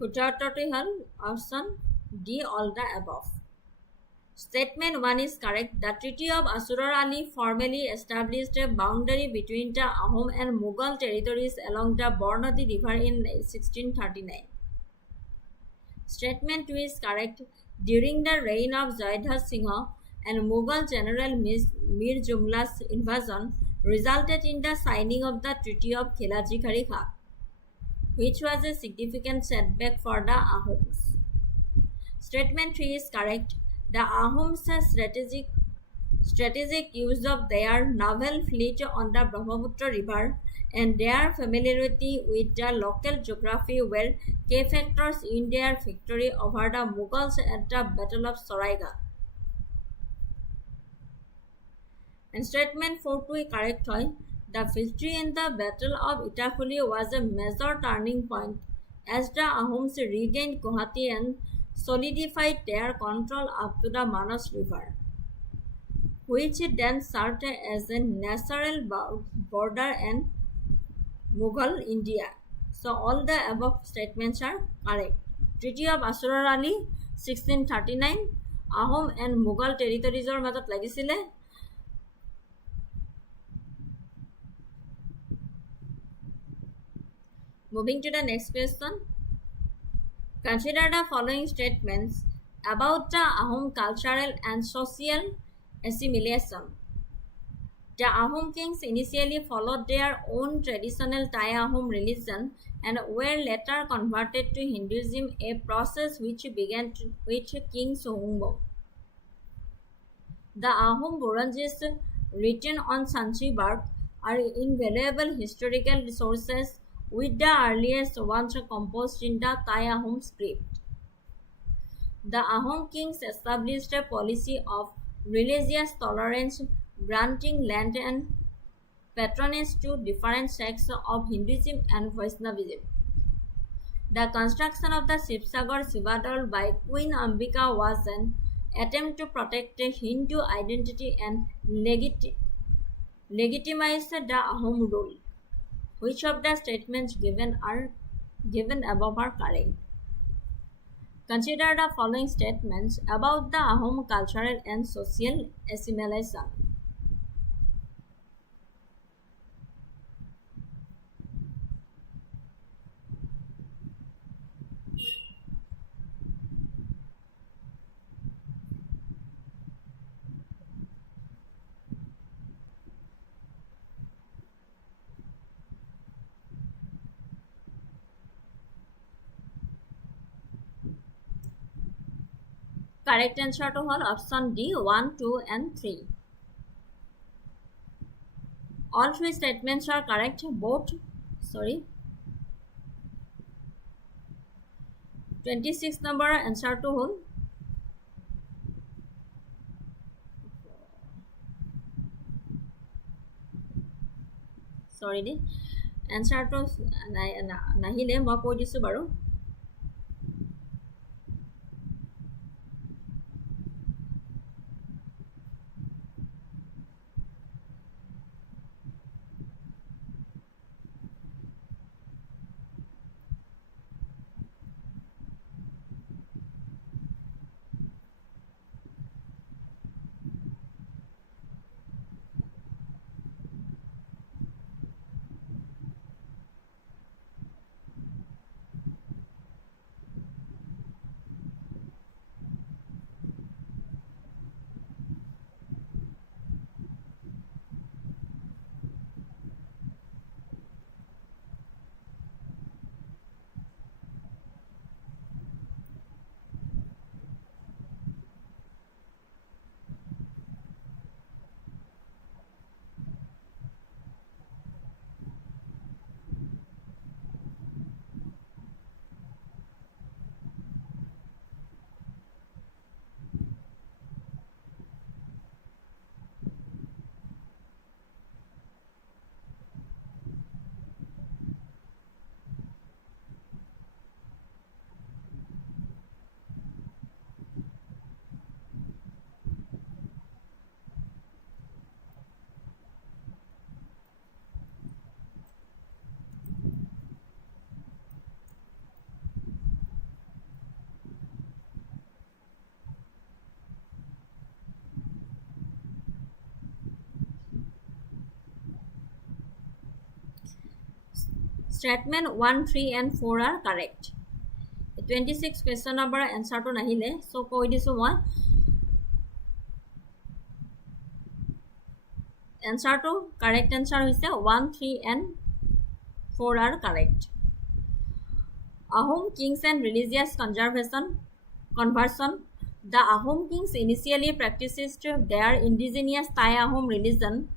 Kutartoti hal option D, all the above. Statement 1 is correct. The Treaty of Ashurar Ali formally established a boundary between the Ahom and Mughal territories along the Barnati River in 1639. Statement 2 is correct. During the reign of Jayadhar Singh and Mughal General Mir Jumla's invasion resulted in the signing of the Treaty of Khilaji Khari Khan, which was a significant setback for the Ahoms. Statement 3 is correct. The Ahoms' strategic use of their naval fleet on the Brahmaputra River and their familiarity with the local geography were key factors in their victory over the Mughals at the Battle of Saraighat. And statement 4 to correct hoy, the victory in the Battle of Itapuli was a major turning point as the Ahoms regained Guwahati and solidified their control up to the Manas River, which then served as a natural border in Mughal India. So all the above statements are correct. Treaty of Ashurar Ali 1639 Ahom and Mughal territories মাজত লাগিছিলে. Moving to the next question. Consider the following statements about the Ahom cultural and social assimilation. The Ahom kings initially followed their own traditional Thai Ahom religion and were later converted to Hinduism, a process which began with King Sohumbo. The Ahom Buranjis written on Sanchi bark are invaluable historical resources, with the earliest ones composed in the Thai Ahom script. The Ahom kings established a policy of religious tolerance, granting land and patronage to different sects of Hinduism and Vaishnavism. The construction of the Shivsagar Shivadal by Queen Ambika was an attempt to protect a Hindu identity and legitimize the Ahom rule. Which of the statements given above are correct? Consider the following statements about the Ahom cultural and social assimilation. Correct answer to all option D 1, 2 and 3. All three statements are correct. 26 number answer to whole. Sorry, answer to nahile moi কৈ দিছো বাৰু. Statement 1, 3 and 4 are correct. 26 question number answer to nahile. So koi disu moi. Answer to correct answer is 1, 3 and 4 are correct. Ahom kings and religious conversion. The Ahom kings initially practiced their indigenous Thai Ahom religion,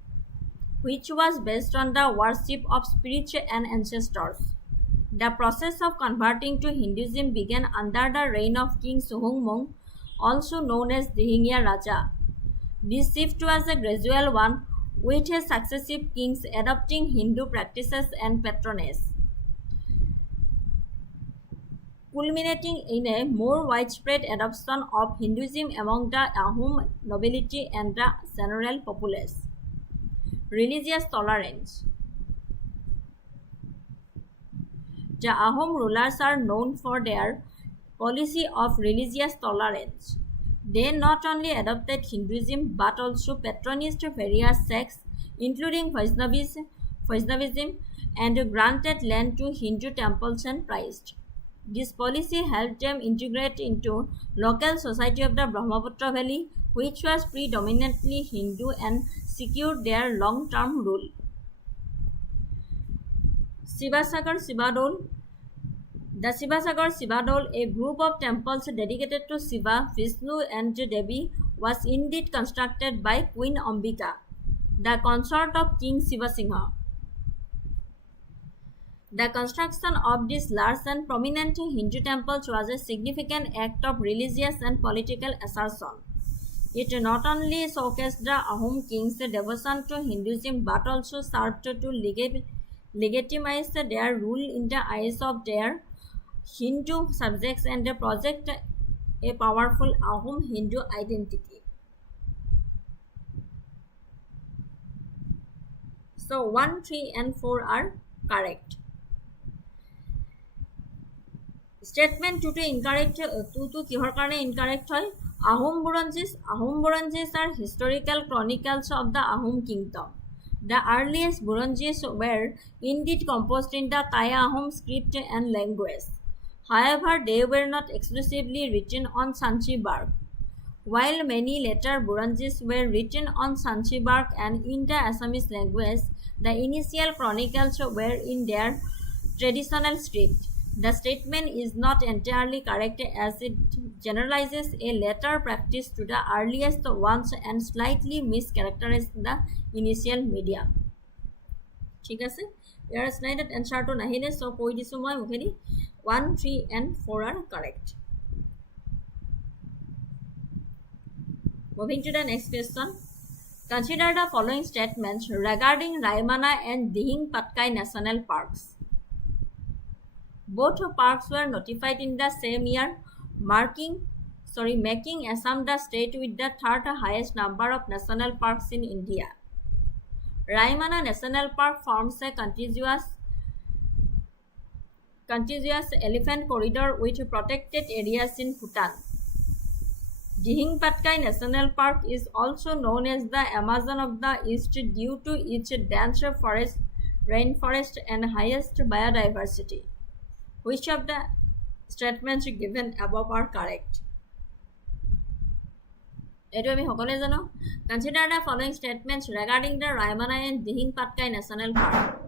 which was based on the worship of spirits and ancestors. The process of converting to Hinduism began under the reign of King Suhumung, also known as Dihingya Raja. This shift was a gradual one, with successive kings adopting Hindu practices and patronage, culminating in a more widespread adoption of Hinduism among the Ahom nobility and the general populace. Religious tolerance. The Ahom rulers are known for their policy of religious tolerance. They not only adopted Hinduism but also patronized various sects, including Vaishnavism, and granted land to Hindu temples and priests. This policy helped them integrate into local society of the Brahmaputra Valley, which was predominantly Hindu, and secured their long-term rule. Sivasagar Sivadol. The Sivasagar Sivadol, a group of temples dedicated to Shiva, Vishnu and Devi, was indeed constructed by Queen Ambika, the consort of King Sivasingha. The construction of these large and prominent Hindu temples was a significant act of religious and political assertion. It not only showcased the Ahom kings' devotion to Hinduism but also served to legitimize their rule in the eyes of their Hindu subjects and project a powerful Ahom Hindu identity. So 1, 3 and 4 are correct. Statement 2 to incorrect. 2 kihor karone incorrect hoy. Ahom Buranjis are historical chronicles of the Ahom kingdom. The earliest Buranjis were indeed composed in the Thai Ahom script and language. However, they were not exclusively written on Sanchi bark. While many later Buranjis were written on Sanchi bark and in the Assamese language, the initial chronicles were in their traditional script. The statement is not entirely correct as it generalizes a later practice to the earliest ones and slightly mischaracterizes the initial media. ঠিক আছে ইয়াৰ স্লাইডত এনসাৰটো নাহিলে so কৈ দিছো মই মুখেদি 1 3 and 4 are correct. Moving to the next question. Consider the following statements regarding Raimana and Dihing Patkai National Parks. Both parks were notified in the same year, making Assam the state with the third highest number of national parks in India. Raimana National Park forms a contiguous elephant corridor with protected areas in Bhutan. Dihing Patkai National Park is also known as the Amazon of the East due to its dense rainforest and highest biodiversity. Which of the statements given above are correct? Consider the following statements regarding the Raimana and Dihing Patkai National Park.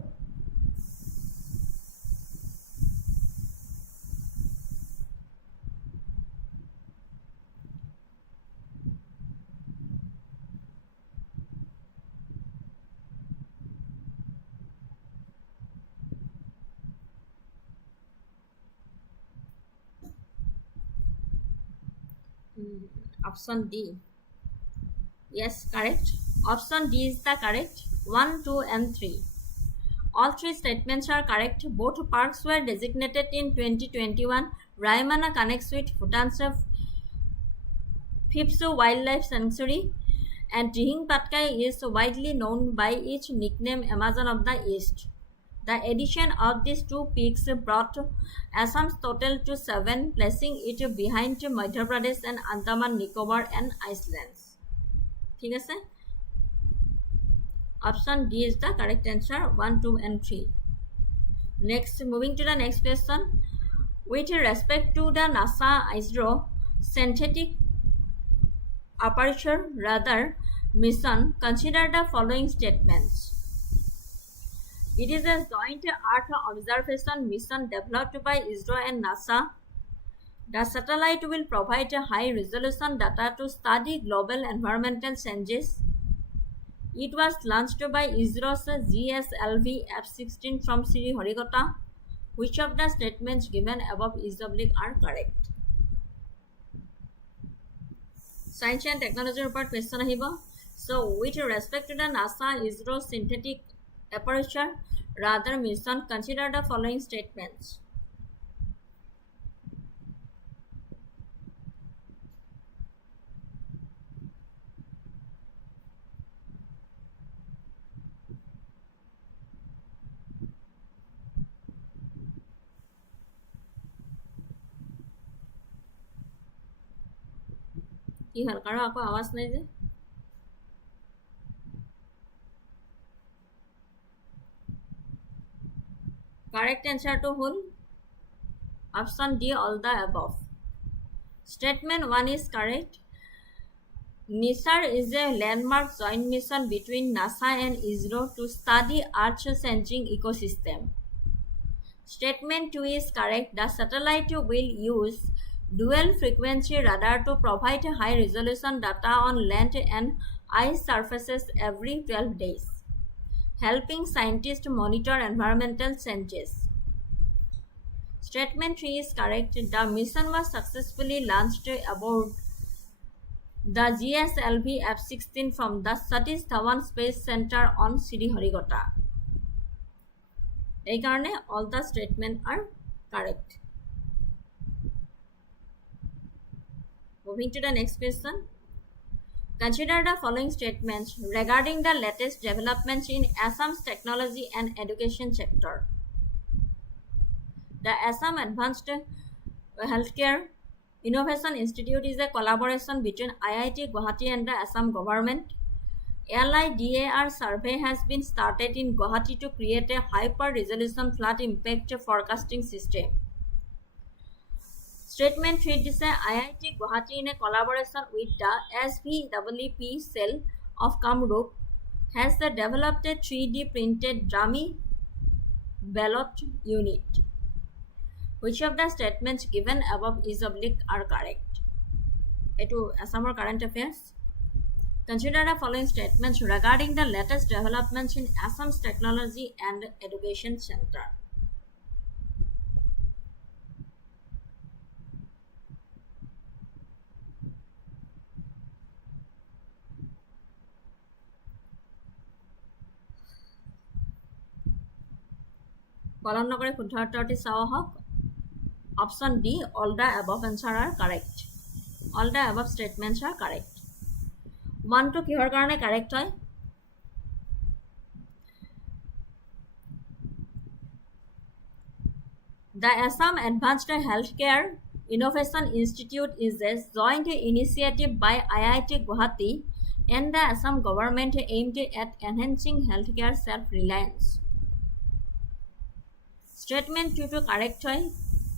Option D. Yes, correct. Option D is the correct. 1, 2 and 3. All three statements are correct. Both parks were designated in 2021. Raimana connects with Bhutan's 5th wildlife sanctuary and Dihing Patkai is widely known by its nickname Amazon of the East. The addition of these two peaks brought Assam's total to 7, placing it behind Madhya Pradesh and Andaman Nicobar and Islands. ঠিক আছে? Option D is the correct answer. 1, 2 and 3. Next, moving to the next question. With respect to the NASA ISRO synthetic aperture radar mission, consider the following statements. It is a joint Earth observation mission developed by ISRO and NASA. The satellite will provide high-resolution data to study global environmental changes. It was launched by ISRO's GSLV F-16 from Sriharikota. Which of the statements given above is oblique are correct? Science and technology report question ahibo. So, with respect to the NASA ISRO synthetic aperture radar mission, consider the following statements. কি হল কারো আকো আওয়াজ নাই যে correct answer to whole option D, all the above. Statement 1 is correct. NISAR is a landmark joint mission between NASA and ISRO to study Earth-changing ecosystem. Statement 2 is correct. The satellite will use dual frequency radar to provide high resolution data on land and ice surfaces every 12 days, helping scientists monitor environmental changes. Statement 3 is correct. The mission was successfully launched aboard the GSLV F-16 from the Satish Dhawan Space Center on Sriharikota. এই কারণে all the statements are correct. Moving to the next question. Consider the following statements regarding the latest developments in Assam's technology and education sector. The Assam Advanced Healthcare Innovation Institute is a collaboration between IIT Guwahati and the Assam government. LIDAR survey has been started in Guwahati to create a hyper-resolution flood impact forecasting system. Statement 3 is IIT Guwahati in a collaboration with the SVWP cell of Kamrup has developed a 3D printed dummy ballot unit. Which of the statements given above is oblique are correct? Etu Assamor current affairs. Consider the following statements regarding the latest developments in Assam's technology and education center. Column নকৰে শুদ্ধ উত্তৰটি চাও হওক option D, all the above answer are correct. All the above statements are correct. 1 to কিহৰ কাৰণে correct হয় The Assam Advanced Healthcare Innovation Institute is a joint initiative by IIT Guwahati and the Assam government aimed at enhancing healthcare self-reliance. Statement 2 to correct hoy.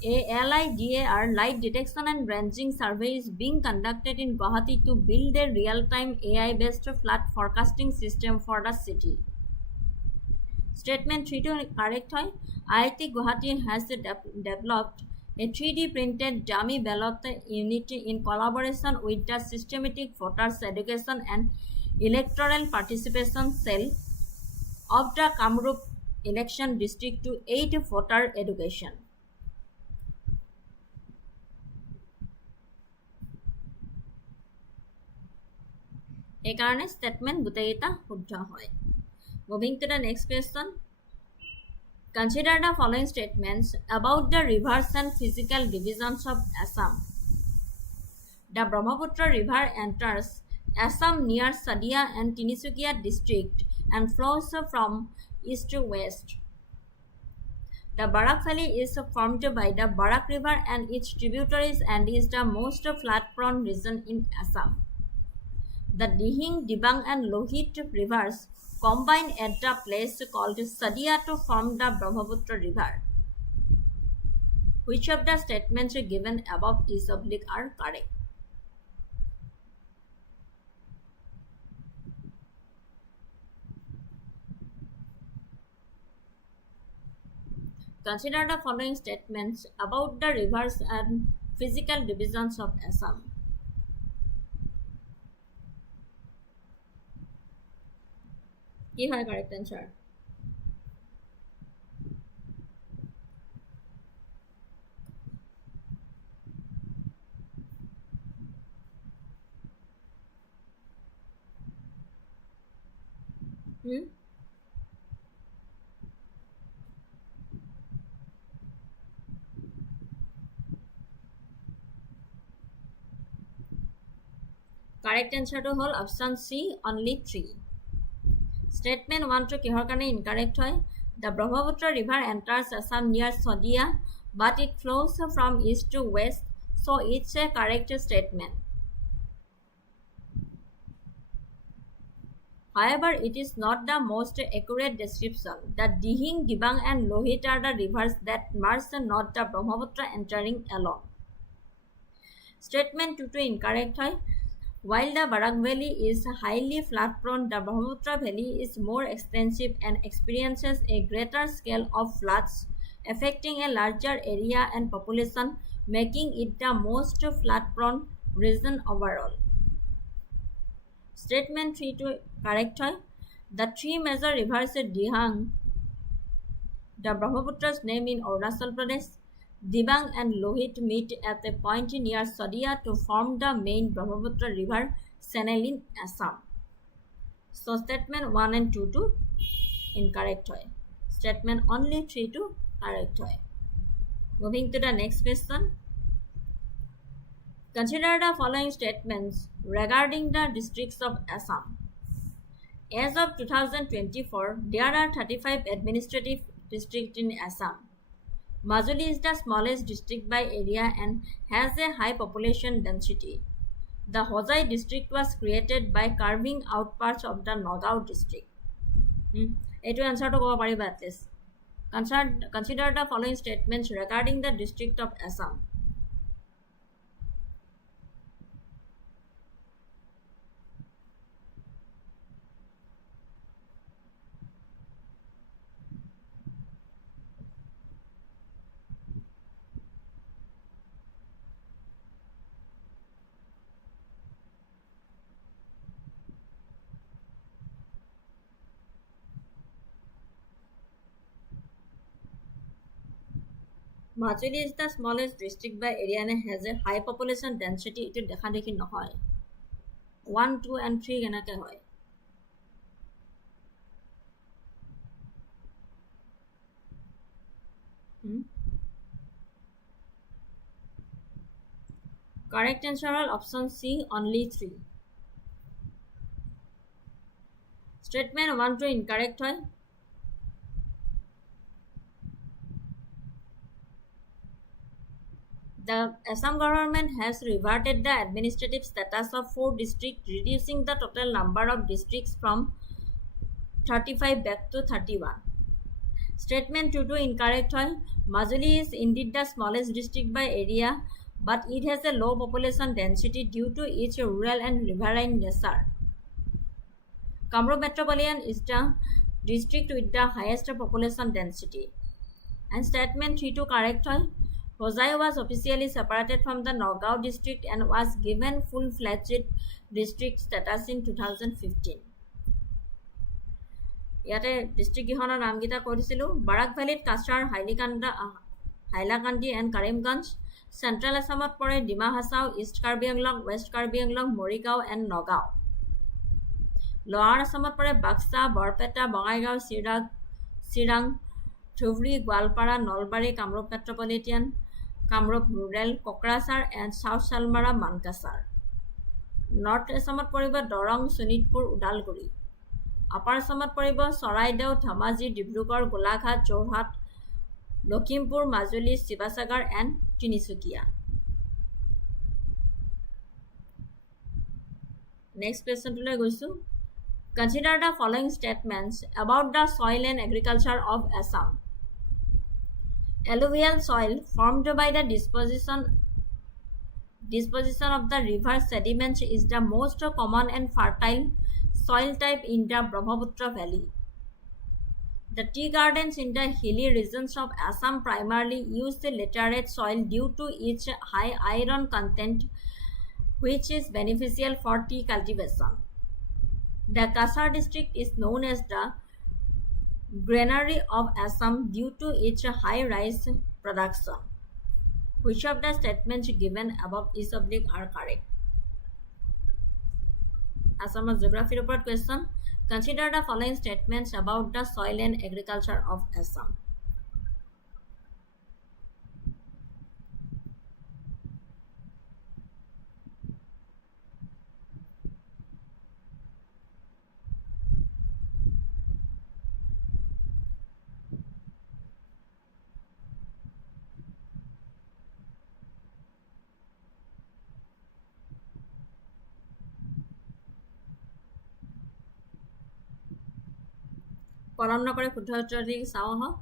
A LIDAR light detection and ranging survey is being conducted in Guwahati to build a real-time AI-based flood forecasting system for the city. Statement 3 to correct hoy. IIT Guwahati has developed a 3D printed dummy ballot unit in collaboration with the Systematic Voters Education and Electoral Participation Cell of the Kamrup election district to aid voter education. এই কারণে statement গোটেইটা শুদ্ধ হয় Moving to the next question. Consider the following statements about the rivers and physical divisions of Assam. The Brahmaputra River enters Assam near Sadia and Tinisukia district and flows from east to west. The Barak Valley is formed by the Barak River and its tributaries and is the most flood-prone region in Assam. The Dihing, Dibang and Lohit rivers combine at a place called Sadia to form the Brahmaputra River. Which of the statements given above is oblique are correct? Consider the following statements about the rivers and physical divisions of Assam. কি হয় correct answer? Correct answer to whole option C, only 3. Statement 1 to কিহৰ কাৰণে incorrect হয়? The Brahmaputra river enters Assam near Sadia, but it flows from east to west, so it's a correct statement. However, it is not the most accurate description. The Dihing, Dibang and Lohit are the rivers that merge, not the Brahmaputra entering alone. Statement 2 to incorrect হয়. While the Barak Valley is highly flood-prone, the Brahmaputra Valley is more extensive and experiences a greater scale of floods, affecting a larger area and population, making it the most flood-prone region overall. Statement 3 to correct হয়. The three major rivers Dihang, the Brahmaputra's name in Arunachal Pradesh, Dibang and Lohit meet at a point near Sadia to form the main Brahmaputra river channel in Assam. So statement 1 and 2 to incorrect hoy. Statement only 3 to correct hoy. Moving to the next question. Consider the following statements regarding the districts of Assam. As of 2024, there are 35 administrative districts in Assam. Majuli is the smallest district by area and has a high population density. The Hosai district was created by carving out parts of the Nagaon district. Etu answer to koba pariba at least. Consider the following statements regarding the district of Assam. Majuli is the smallest district by area and has a high population density. It is dekha dekhi nohoy. 1, 2 and 3 kenake hoy. Correct answer is option C, only 3. Statement 1 to incorrect hoy. The Assam government has reverted the administrative status of 4 districts, reducing the total number of districts from 35 back to 31. Statement 2 to incorrect hoy. Majuli is indeed the smallest district by area, but it has a low population density due to its rural and riverine nature. Kamrup Metropolitan is the district with the highest population density. And statement 3 to correct hoy. Hosai was officially separated from the Nagaon district and was given full-fledged district status in 2015. Yate district gihonar naam gita korisilu. Barak Valley, Kasar, Hailakandi and Karimganj. Central Assamot pore Dima Hasao, East Karbi Anglong, West Karbi Anglong, Morigao and Nagaon. Lower Assamot pore Baksa, Borpeta, Bongaigaon, Sirang, Thuvri, Gwalpara, Nolbari, Kamrup Metropolitan, Kamrup Rural, Kokrasar and South Salmara, Mankasar. North Assamot poribo Dorong, Sonitpur, Udalguri. Upper Assamot poribo Soraideo, Dhamaji, Dibrugor, Golaghat, Jorhat, Lokhimpur, Majuli, Sivasagar and Tinisukia. Next question to goisu. Consider the following statements about the soil and agriculture of Assam. Alluvial soil formed by the disposition of the river sediments is the most common and fertile soil type in the Brahmaputra Valley. The tea gardens in the hilly regions of Assam primarily use the laterite soil due to its high iron content, which is beneficial for tea cultivation. The Kasar district is known as the granary of Assam due to its high rice production. Which of the statements given above is oblique are correct? Assam's geography report question. Consider the following statements about the soil and agriculture of Assam. পলম নকৰে শুদ্ধ উত্তৰটি চাওঁ আহক।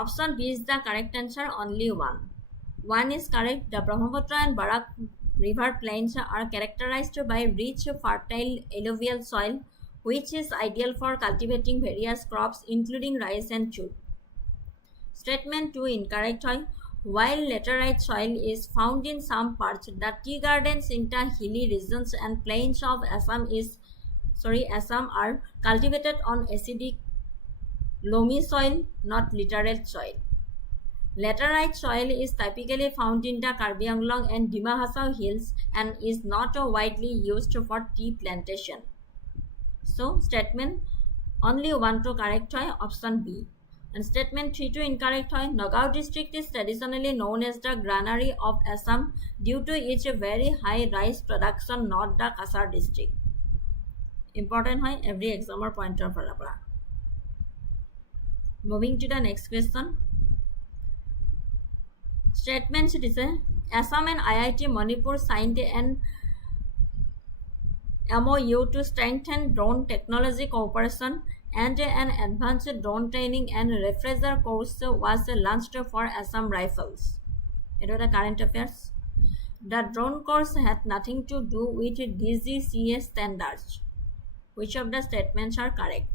Option B is the correct answer, only one. One is correct. The Brahmaputra and Barak river plains are characterized by rich, fertile alluvial soil, which is ideal for cultivating various crops, including rice and jute. Statement 2 incorrect. While laterite soil is found in some parts, the tea gardens in the hilly regions and plains of Assam are cultivated on acidic loamy soil, not laterite soil. Laterite soil is typically found in the Karbi Anglong and Dima Hasao hills and is not widely used for tea plantation. So, statement only one to correct option B. And statement 3 to incorrect Nagaon district is traditionally known as the granary of Assam due to its very high rice production, not the Kasar district. Important every examiner pointer for the plan. Moving to the next question. Statements it is Assam and IIT Manipur signed an MOU to strengthen drone technology cooperation, and an advanced drone training and refresher course was launched for Assam Rifles. It was the current affairs. The drone course had nothing to do with DGCA standards. Which of the statements are correct?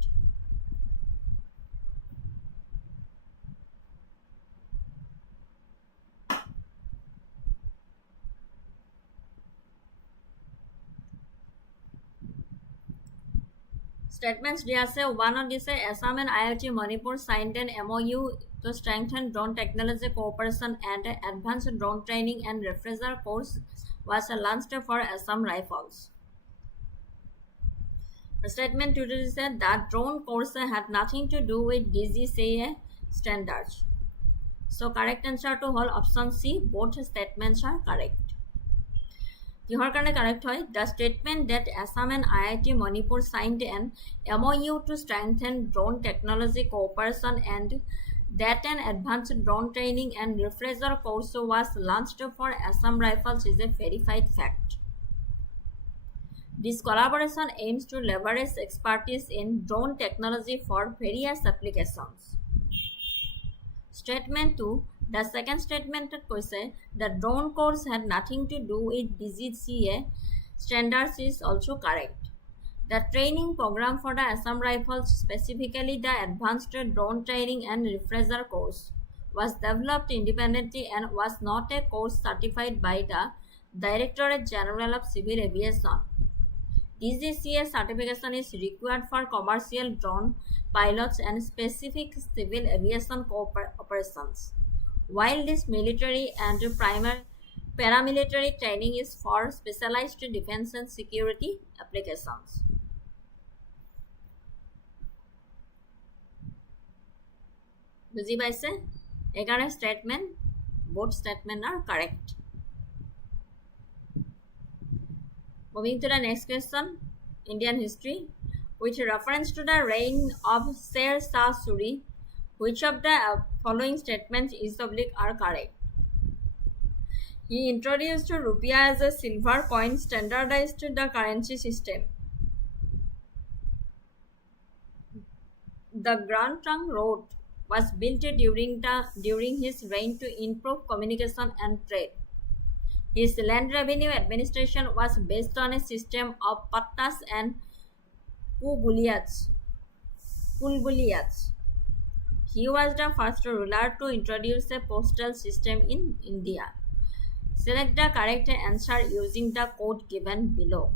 Statements dia ase one on this Assam and IIT Manipur signed an MOU to strengthen drone technology cooperation, and advanced drone training and refresher course was launched for Assam Rifles. Statement 2 said that drone course had nothing to do with DGCA standards. So correct answer to whole option C. Both statements are correct. Kihor karone correct hoy? The statement that Assam and IIT Manipur signed an MOU to strengthen drone technology cooperation, and that an advanced drone training and refresher course was launched for Assam Rifles is a verified fact. This collaboration aims to leverage expertise in drone technology for various applications. Statement 2. The second statement question, the drone course had nothing to do with DGCA standards is also correct. The training program for the Assam Rifles, specifically the Advanced Drone Training and Refresher course, was developed independently and was not a course certified by the Directorate General of Civil Aviation. DGCA certification is required for commercial drone pilots and specific civil aviation operations, while this military and paramilitary training is for specialized defense and security applications. বুজি পাইছে? এইকাৰণে statement, both statements are correct. Moving to the next question, Indian history. With reference to the reign of Sher Shah Suri, which of the following statements are correct? He introduced rupiah as a silver coin, standardized the currency system. The Grand Trunk Road was built during his reign to improve communication and trade. His land revenue administration was based on a system of pattas and pulbuliyats. He was the first ruler to introduce a postal system in India. Select the correct answer using the code given below.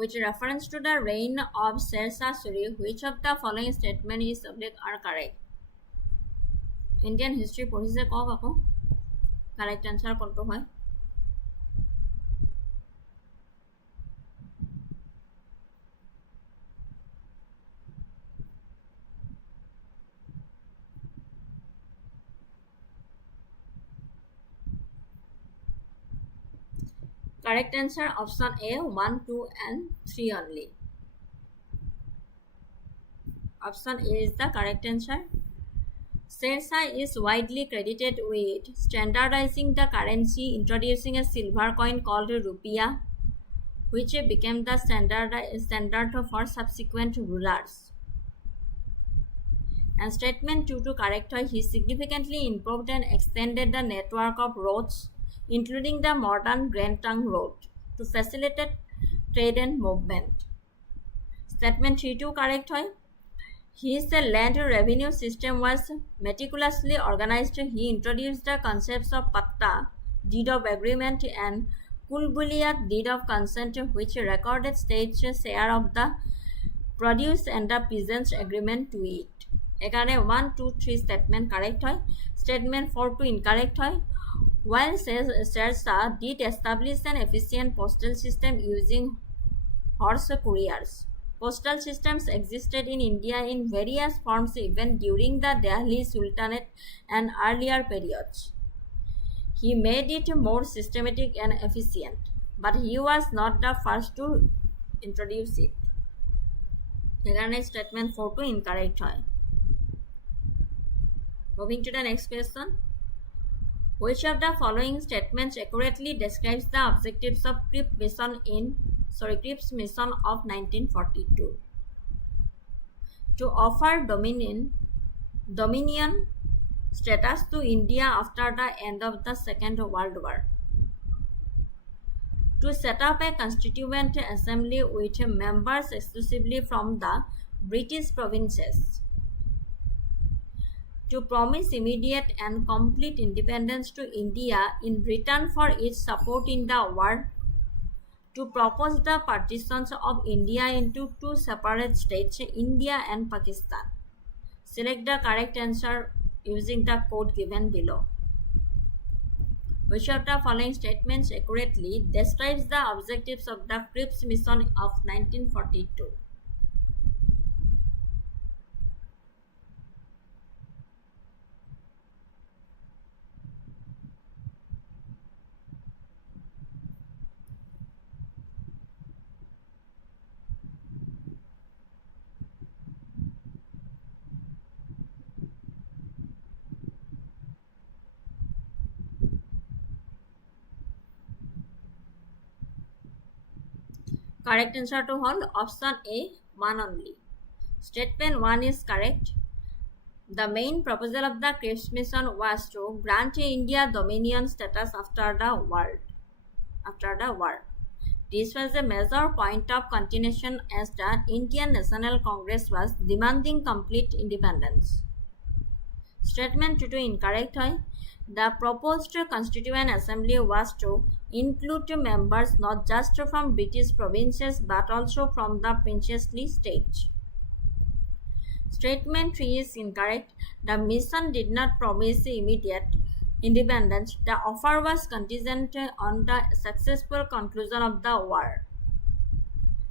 With reference to the reign of Sher Shah Suri, which of the following statement is subject are correct? Indian history পঢ়িছে কওক আকৌ correct answer কোনটো হয় Correct answer option A 1, 2 and 3 only. Option A is the correct answer. Sher Shah is widely credited with standardizing the currency, introducing a silver coin called rupiah, which became the standard for subsequent rulers. And statement 2 to correct, he significantly improved and extended the network of roads, including the modern Grand Trunk Road, to facilitate trade and movement. Statement 3 to correct, his land revenue system was meticulously organized. He introduced the concepts of patta, deed of agreement, and kulbuliyat, deed of consent, which recorded state's share of the produce and the peasants' agreement to it. এখানে 1, 2, 3 statement correct হয়. Statement 4 to incorrect হয়. While Sher Shah did establish an efficient postal system using horse couriers, postal systems existed in India in various forms even during the Delhi Sultanate and earlier periods. He made it more systematic and efficient, but he was not the first to introduce it. এখানে statement 4 to incorrect হয়. Moving to the next question. Which of the following statements accurately describes the objectives of Cripps mission of 1942? To offer dominion status to India after the end of the Second World War. To set up a constituent assembly with members exclusively from the British provinces. To promise immediate and complete independence to India in return for its support in the war. To propose the partitions of India into two separate states, India and Pakistan. Select the correct answer using the code given below. Which of the following statements accurately describes the objectives of the Cripps mission of 1942? Correct answer to hold option A 1 only. Statement 1 is correct. The main proposal of the Cripps mission was to grant India dominion status after the war. This was a major point of continuation as the Indian National Congress was demanding complete independence. Statement 2 to incorrect হয়. The proposed constituent assembly was to include members not just from British provinces but also from the princely states. Statement 3 is incorrect. The mission did not promise immediate independence. The offer was contingent on the successful conclusion of the war.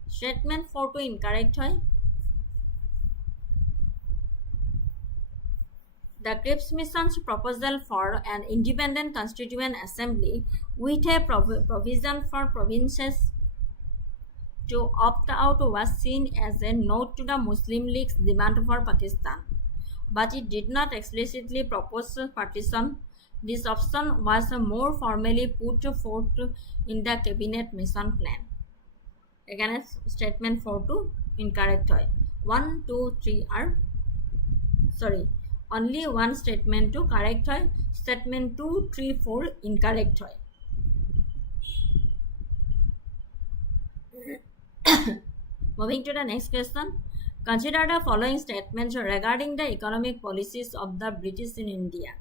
Statement 4 to incorrect হয়. The Cripps mission's proposal for an independent constituent assembly with a provision for provinces to opt out was seen as a note to the Muslim League's demand for Pakistan, but it did not explicitly propose partition. This option was more formally put forth in the cabinet mission plan. Again, statement 4 to incorrect hoy. 1, 2, 3 are sorry. Only one statement to correct hoy. Statement 2, 3, 4 incorrect hoy. Moving to the next question. Consider the following statements regarding the economic policies of the British in India.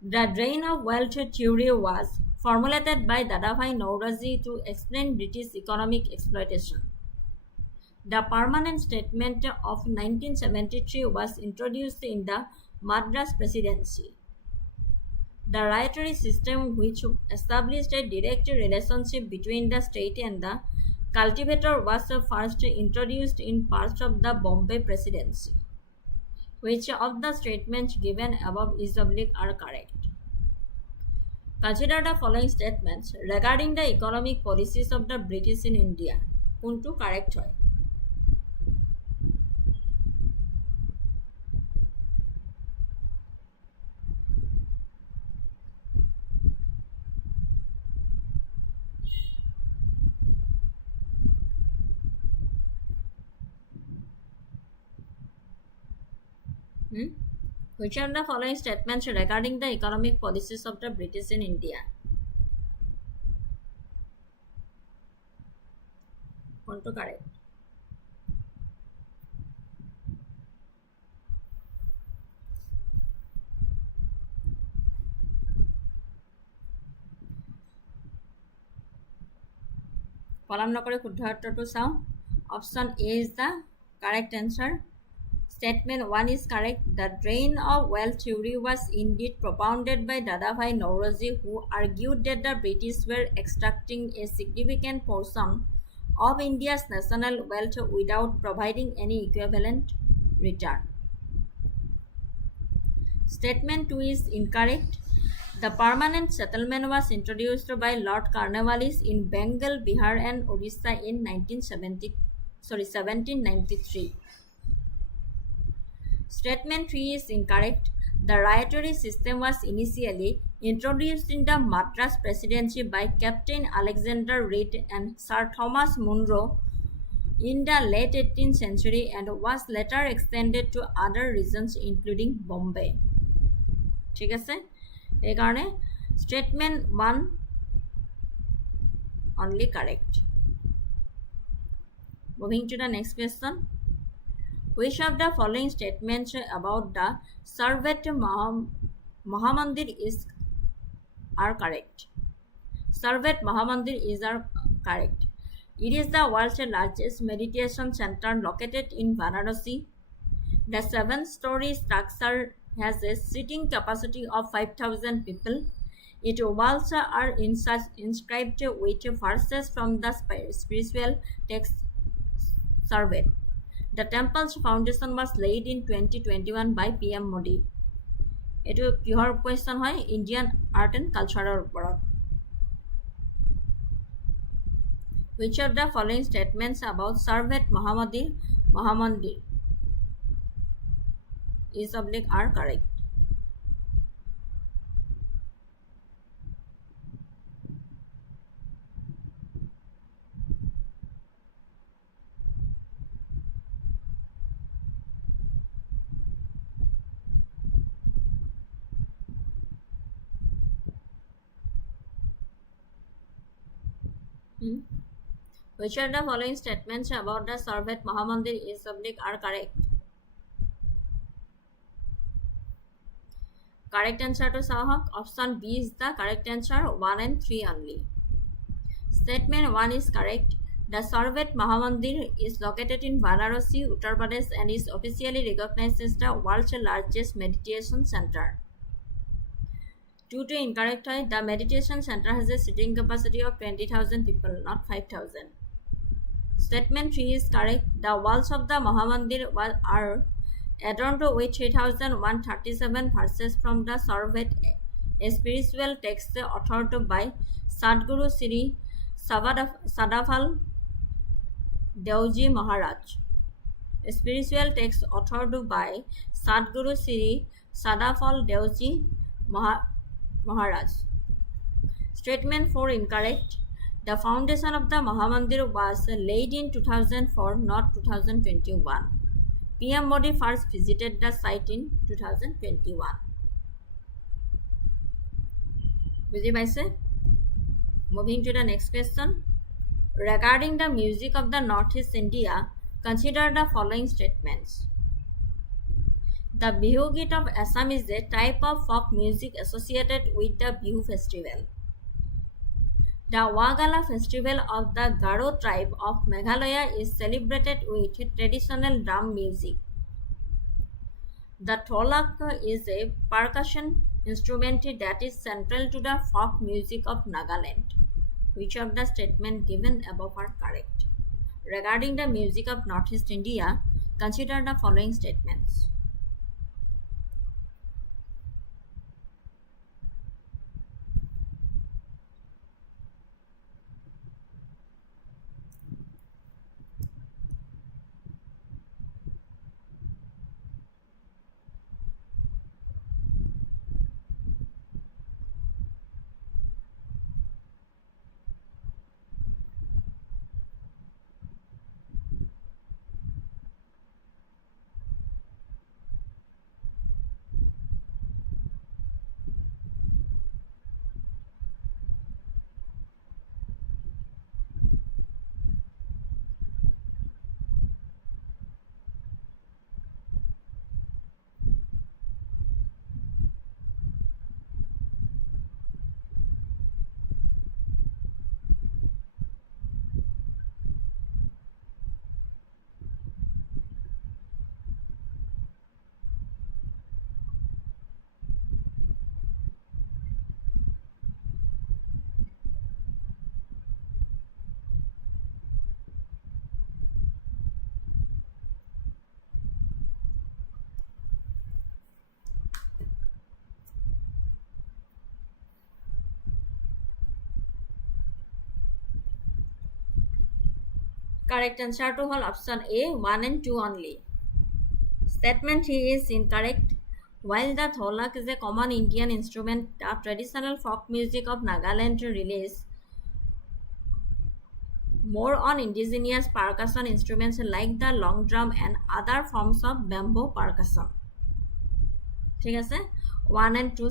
The drain of wealth theory was formulated by Dadabhai Naoroji to explain British economic exploitation. The permanent statement of 1973 was introduced in the Madras Presidency. The riotary system, which established a direct relationship between the state and the cultivator, was first introduced in parts of the Bombay Presidency. Which of the statements given above is oblique are correct? Consider the following statements regarding the economic policies of the British in India. Kuntu correct hoy. Which are the following statements regarding the economic policies of the British in India? Want to correct? Column nokore শুদ্ধ উত্তৰটো চাওঁ. Option A is the correct answer. Statement 1 is correct. The drain of wealth theory was indeed propounded by Dadabhai Naoroji, who argued that the British were extracting a significant portion of India's national wealth without providing any equivalent return. Statement 2 is incorrect. The permanent settlement was introduced by Lord Cornwallis in Bengal, Bihar and Orissa in 1793. Statement 3 is incorrect. The riotary system was initially introduced in the Madras Presidency by Captain Alexander Reid and Sir Thomas Munro in the late 18th century and was later extended to other regions including Bombay. ঠিক আছে, এই কারণে statement 1 only correct. Moving to the next question. Which of the following statements about the Sarvet Mahamandir are correct? Sarvet Mahamandir is correct. It is the world's largest meditation center located in Varanasi. The 7-story structure has a seating capacity of 5,000 people. Its walls are inscribed with verses from the spiritual text Sarvet. The temple's foundation was laid in 2021 by PM Modi. Etu kihor question hoy Indian art and culture oporot. Which of the following statements about Sarvet Mahamandir is oblique are correct? Which of the following statements about the Sarvet Mahamandir is oblique are correct? Correct answer to Sahak. Option B is the correct answer. 1 and 3 only. Statement 1 is correct. The Sarvet Mahamandir is located in Varanasi, Uttar Pradesh and is officially recognized as the world's largest meditation center. 2 to incorrect. The meditation center has a seating capacity of 20,000 people, not 5,000. Statement 3 is correct. The walls of the Mahamandir are adorned with 3,137 verses from the Sarvet, a spiritual text authored by Sadguru Sri Sadafal Devji Maharaj. Spiritual text authored by Sadguru Sri Sadafal Devji Maharaj. Statement 4 incorrect. The foundation of the Mahamandir was laid in 2004, not 2021. PM Modi first visited the site in 2021. বুজি পাইছে? Moving to the next question. Regarding the music of the Northeast India, consider the following statements. The Bihu Git of Assam is a type of folk music associated with the Bihu festival. The Wagala festival of the Garo tribe of Meghalaya is celebrated with traditional drum music. The tholak is a percussion instrument that is central to the folk music of Nagaland. Which of the statements given above are correct? Regarding the music of Northeast India, consider the following statements. Correct answer to all option A, 1 and 2 only. Statement 3 is incorrect. While the tholak is a common Indian instrument, the traditional folk music of Nagaland relies more on indigenous percussion instruments like the long drum and other forms of bamboo percussion. ঠিক আছে? 1 and 2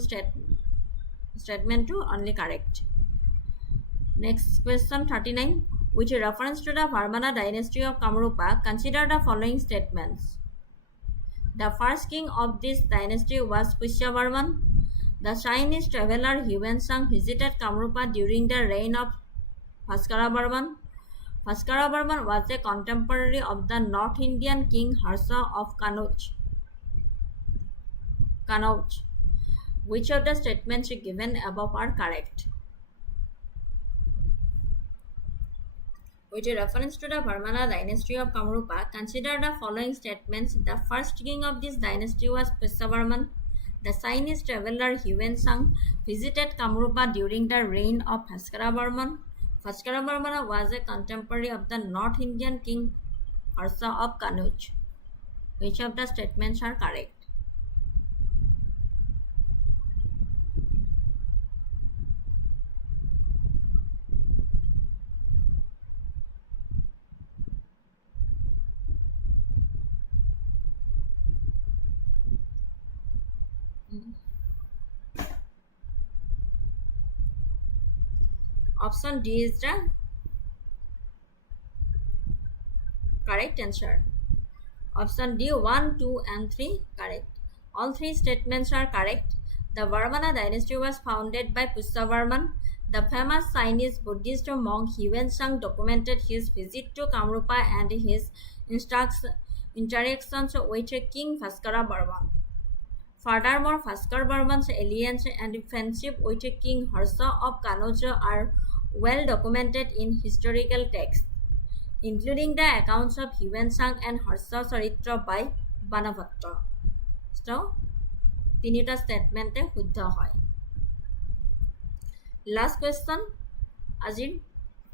statement 2 only correct. Next question 39. With reference to the Varmana dynasty of Kamrupa, consider the following statements. The first king of this dynasty was Pushyavarman. The Chinese traveler Huensang visited Kamrupa during the reign of Bhaskaravarman. Bhaskaravarman was a contemporary of the North Indian king Harsha of Kanauj. Which of the statements given above are correct? With reference to the Varmana dynasty of Kamrupa, consider the following statements. The first king of this dynasty was Pushyavarman. The Chinese traveler Huensang visited Kamrupa during the reign of Bhaskaravarman. Bhaskaravarman was a contemporary of the North Indian king Harsha of Kanauj. Which of the statements are correct? Option D is the correct answer. Option D 1, 2 and 3 correct. All three statements are correct. The Varmana dynasty was founded by Pushyavarman. The famous Chinese Buddhist monk Huensang documented his visit to Kamrupa and his interactions with King Bhaskaravarman. Furthermore, Bhaskaravarman's alliance and friendship with King Harsha of Kanauj are well documented in historical texts, including the accounts of Huensang and Harsha Charitra by Banabhatta. So, তিনিটা স্টেটমেন্টে শুদ্ধ হয়। Last question আজিৰ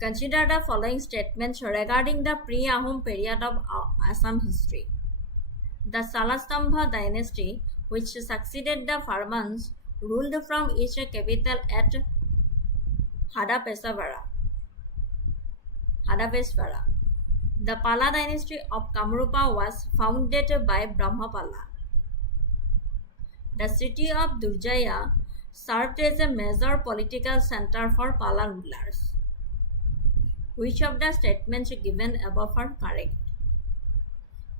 Consider the following statements regarding the pre-Ahom period of Assam history. The Salastambha dynasty, which succeeded the Farmans, ruled from its capital at Hadapesvara. The Pala dynasty of Kamrupa was founded by Brahmapala. The city of Durjaya served as a major political center for Pala rulers. Which of the statements given above are correct?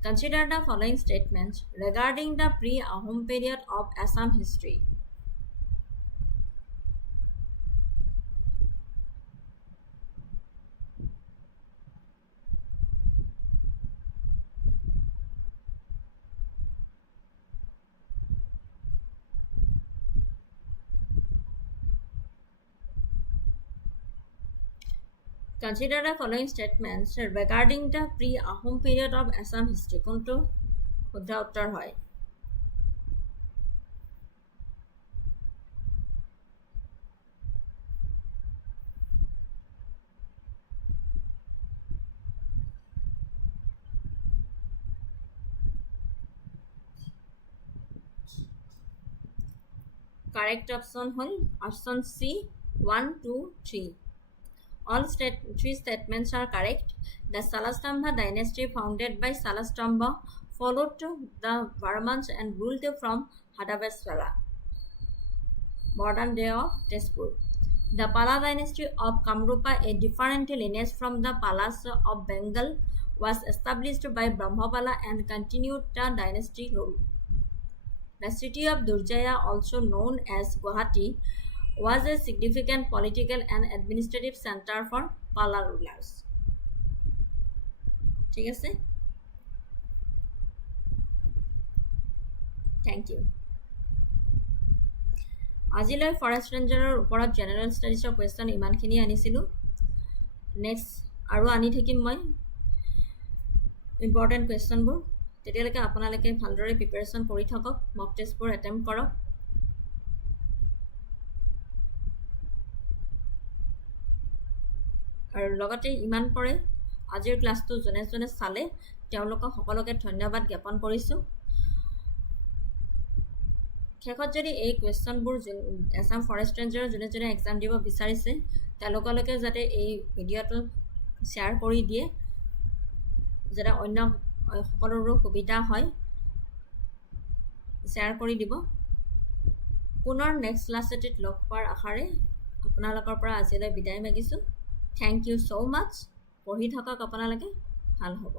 Consider the following statements regarding the pre-Ahom period of Assam history. Consider the following statements regarding the pre-Ahom period of Assam history. কোনটো শুদ্ধ উত্তৰ হয়? Correct option হল option C 1, 2, 3. All three statements are correct. The Salastambha dynasty founded by Salastambha followed the Varmans and ruled from Hadaveswara, modern day of Tezpur. The Pala dynasty of Kamrupa, a different lineage from the Palas of Bengal, was established by Brahmapala and continued the dynasty rule. The city of Durjaya, also known as Guwahati, was a significant political and administrative center for Pala rulers. ঠিক আছে? Thank you. আজিলৈ forest ৰেঞ্জাৰৰ ওপৰত general ষ্টাডিজৰ question ইমানখিনি আনিছিলোঁ. Next আৰু আনি থাকিম মই ইম্পৰ্টেণ্ট কুৱেশ্যনবোৰ. তেতিয়ালৈকে আপোনালোকে ভালদৰে প্ৰিপেৰেশ্যন কৰি থাকক, মক টেষ্টবোৰ এটেম্প কৰক. আৰু লগতে ইমান পৰে আজিৰ ক্লাছটো যোনে যোনে চালে তেওঁলোকক সকলোকে ধন্যবাদ জ্ঞাপন কৰিছোঁ. শেষত যদি এই কুৱেশ্যনবোৰ আছাম ফৰেষ্ট ৰেঞ্জাৰৰ যোনে যোনে এক্সাম দিব বিচাৰিছে তেওঁলোকলৈকে যাতে এই ভিডিঅ'টো শ্বেয়াৰ কৰি দিয়ে, যাতে অন্য সকলোৰো সুবিধা হয়, শ্বেয়াৰ কৰি দিব. পুনৰ নেক্সট ক্লাছ এটিত লগ পোৱাৰ আশাৰে আপোনালোকৰ পৰা আজিলৈ বিদায় মাগিছোঁ. Thank you so much. পঢ়ি থাকক আপোনালোকে, ভাল হ'ব.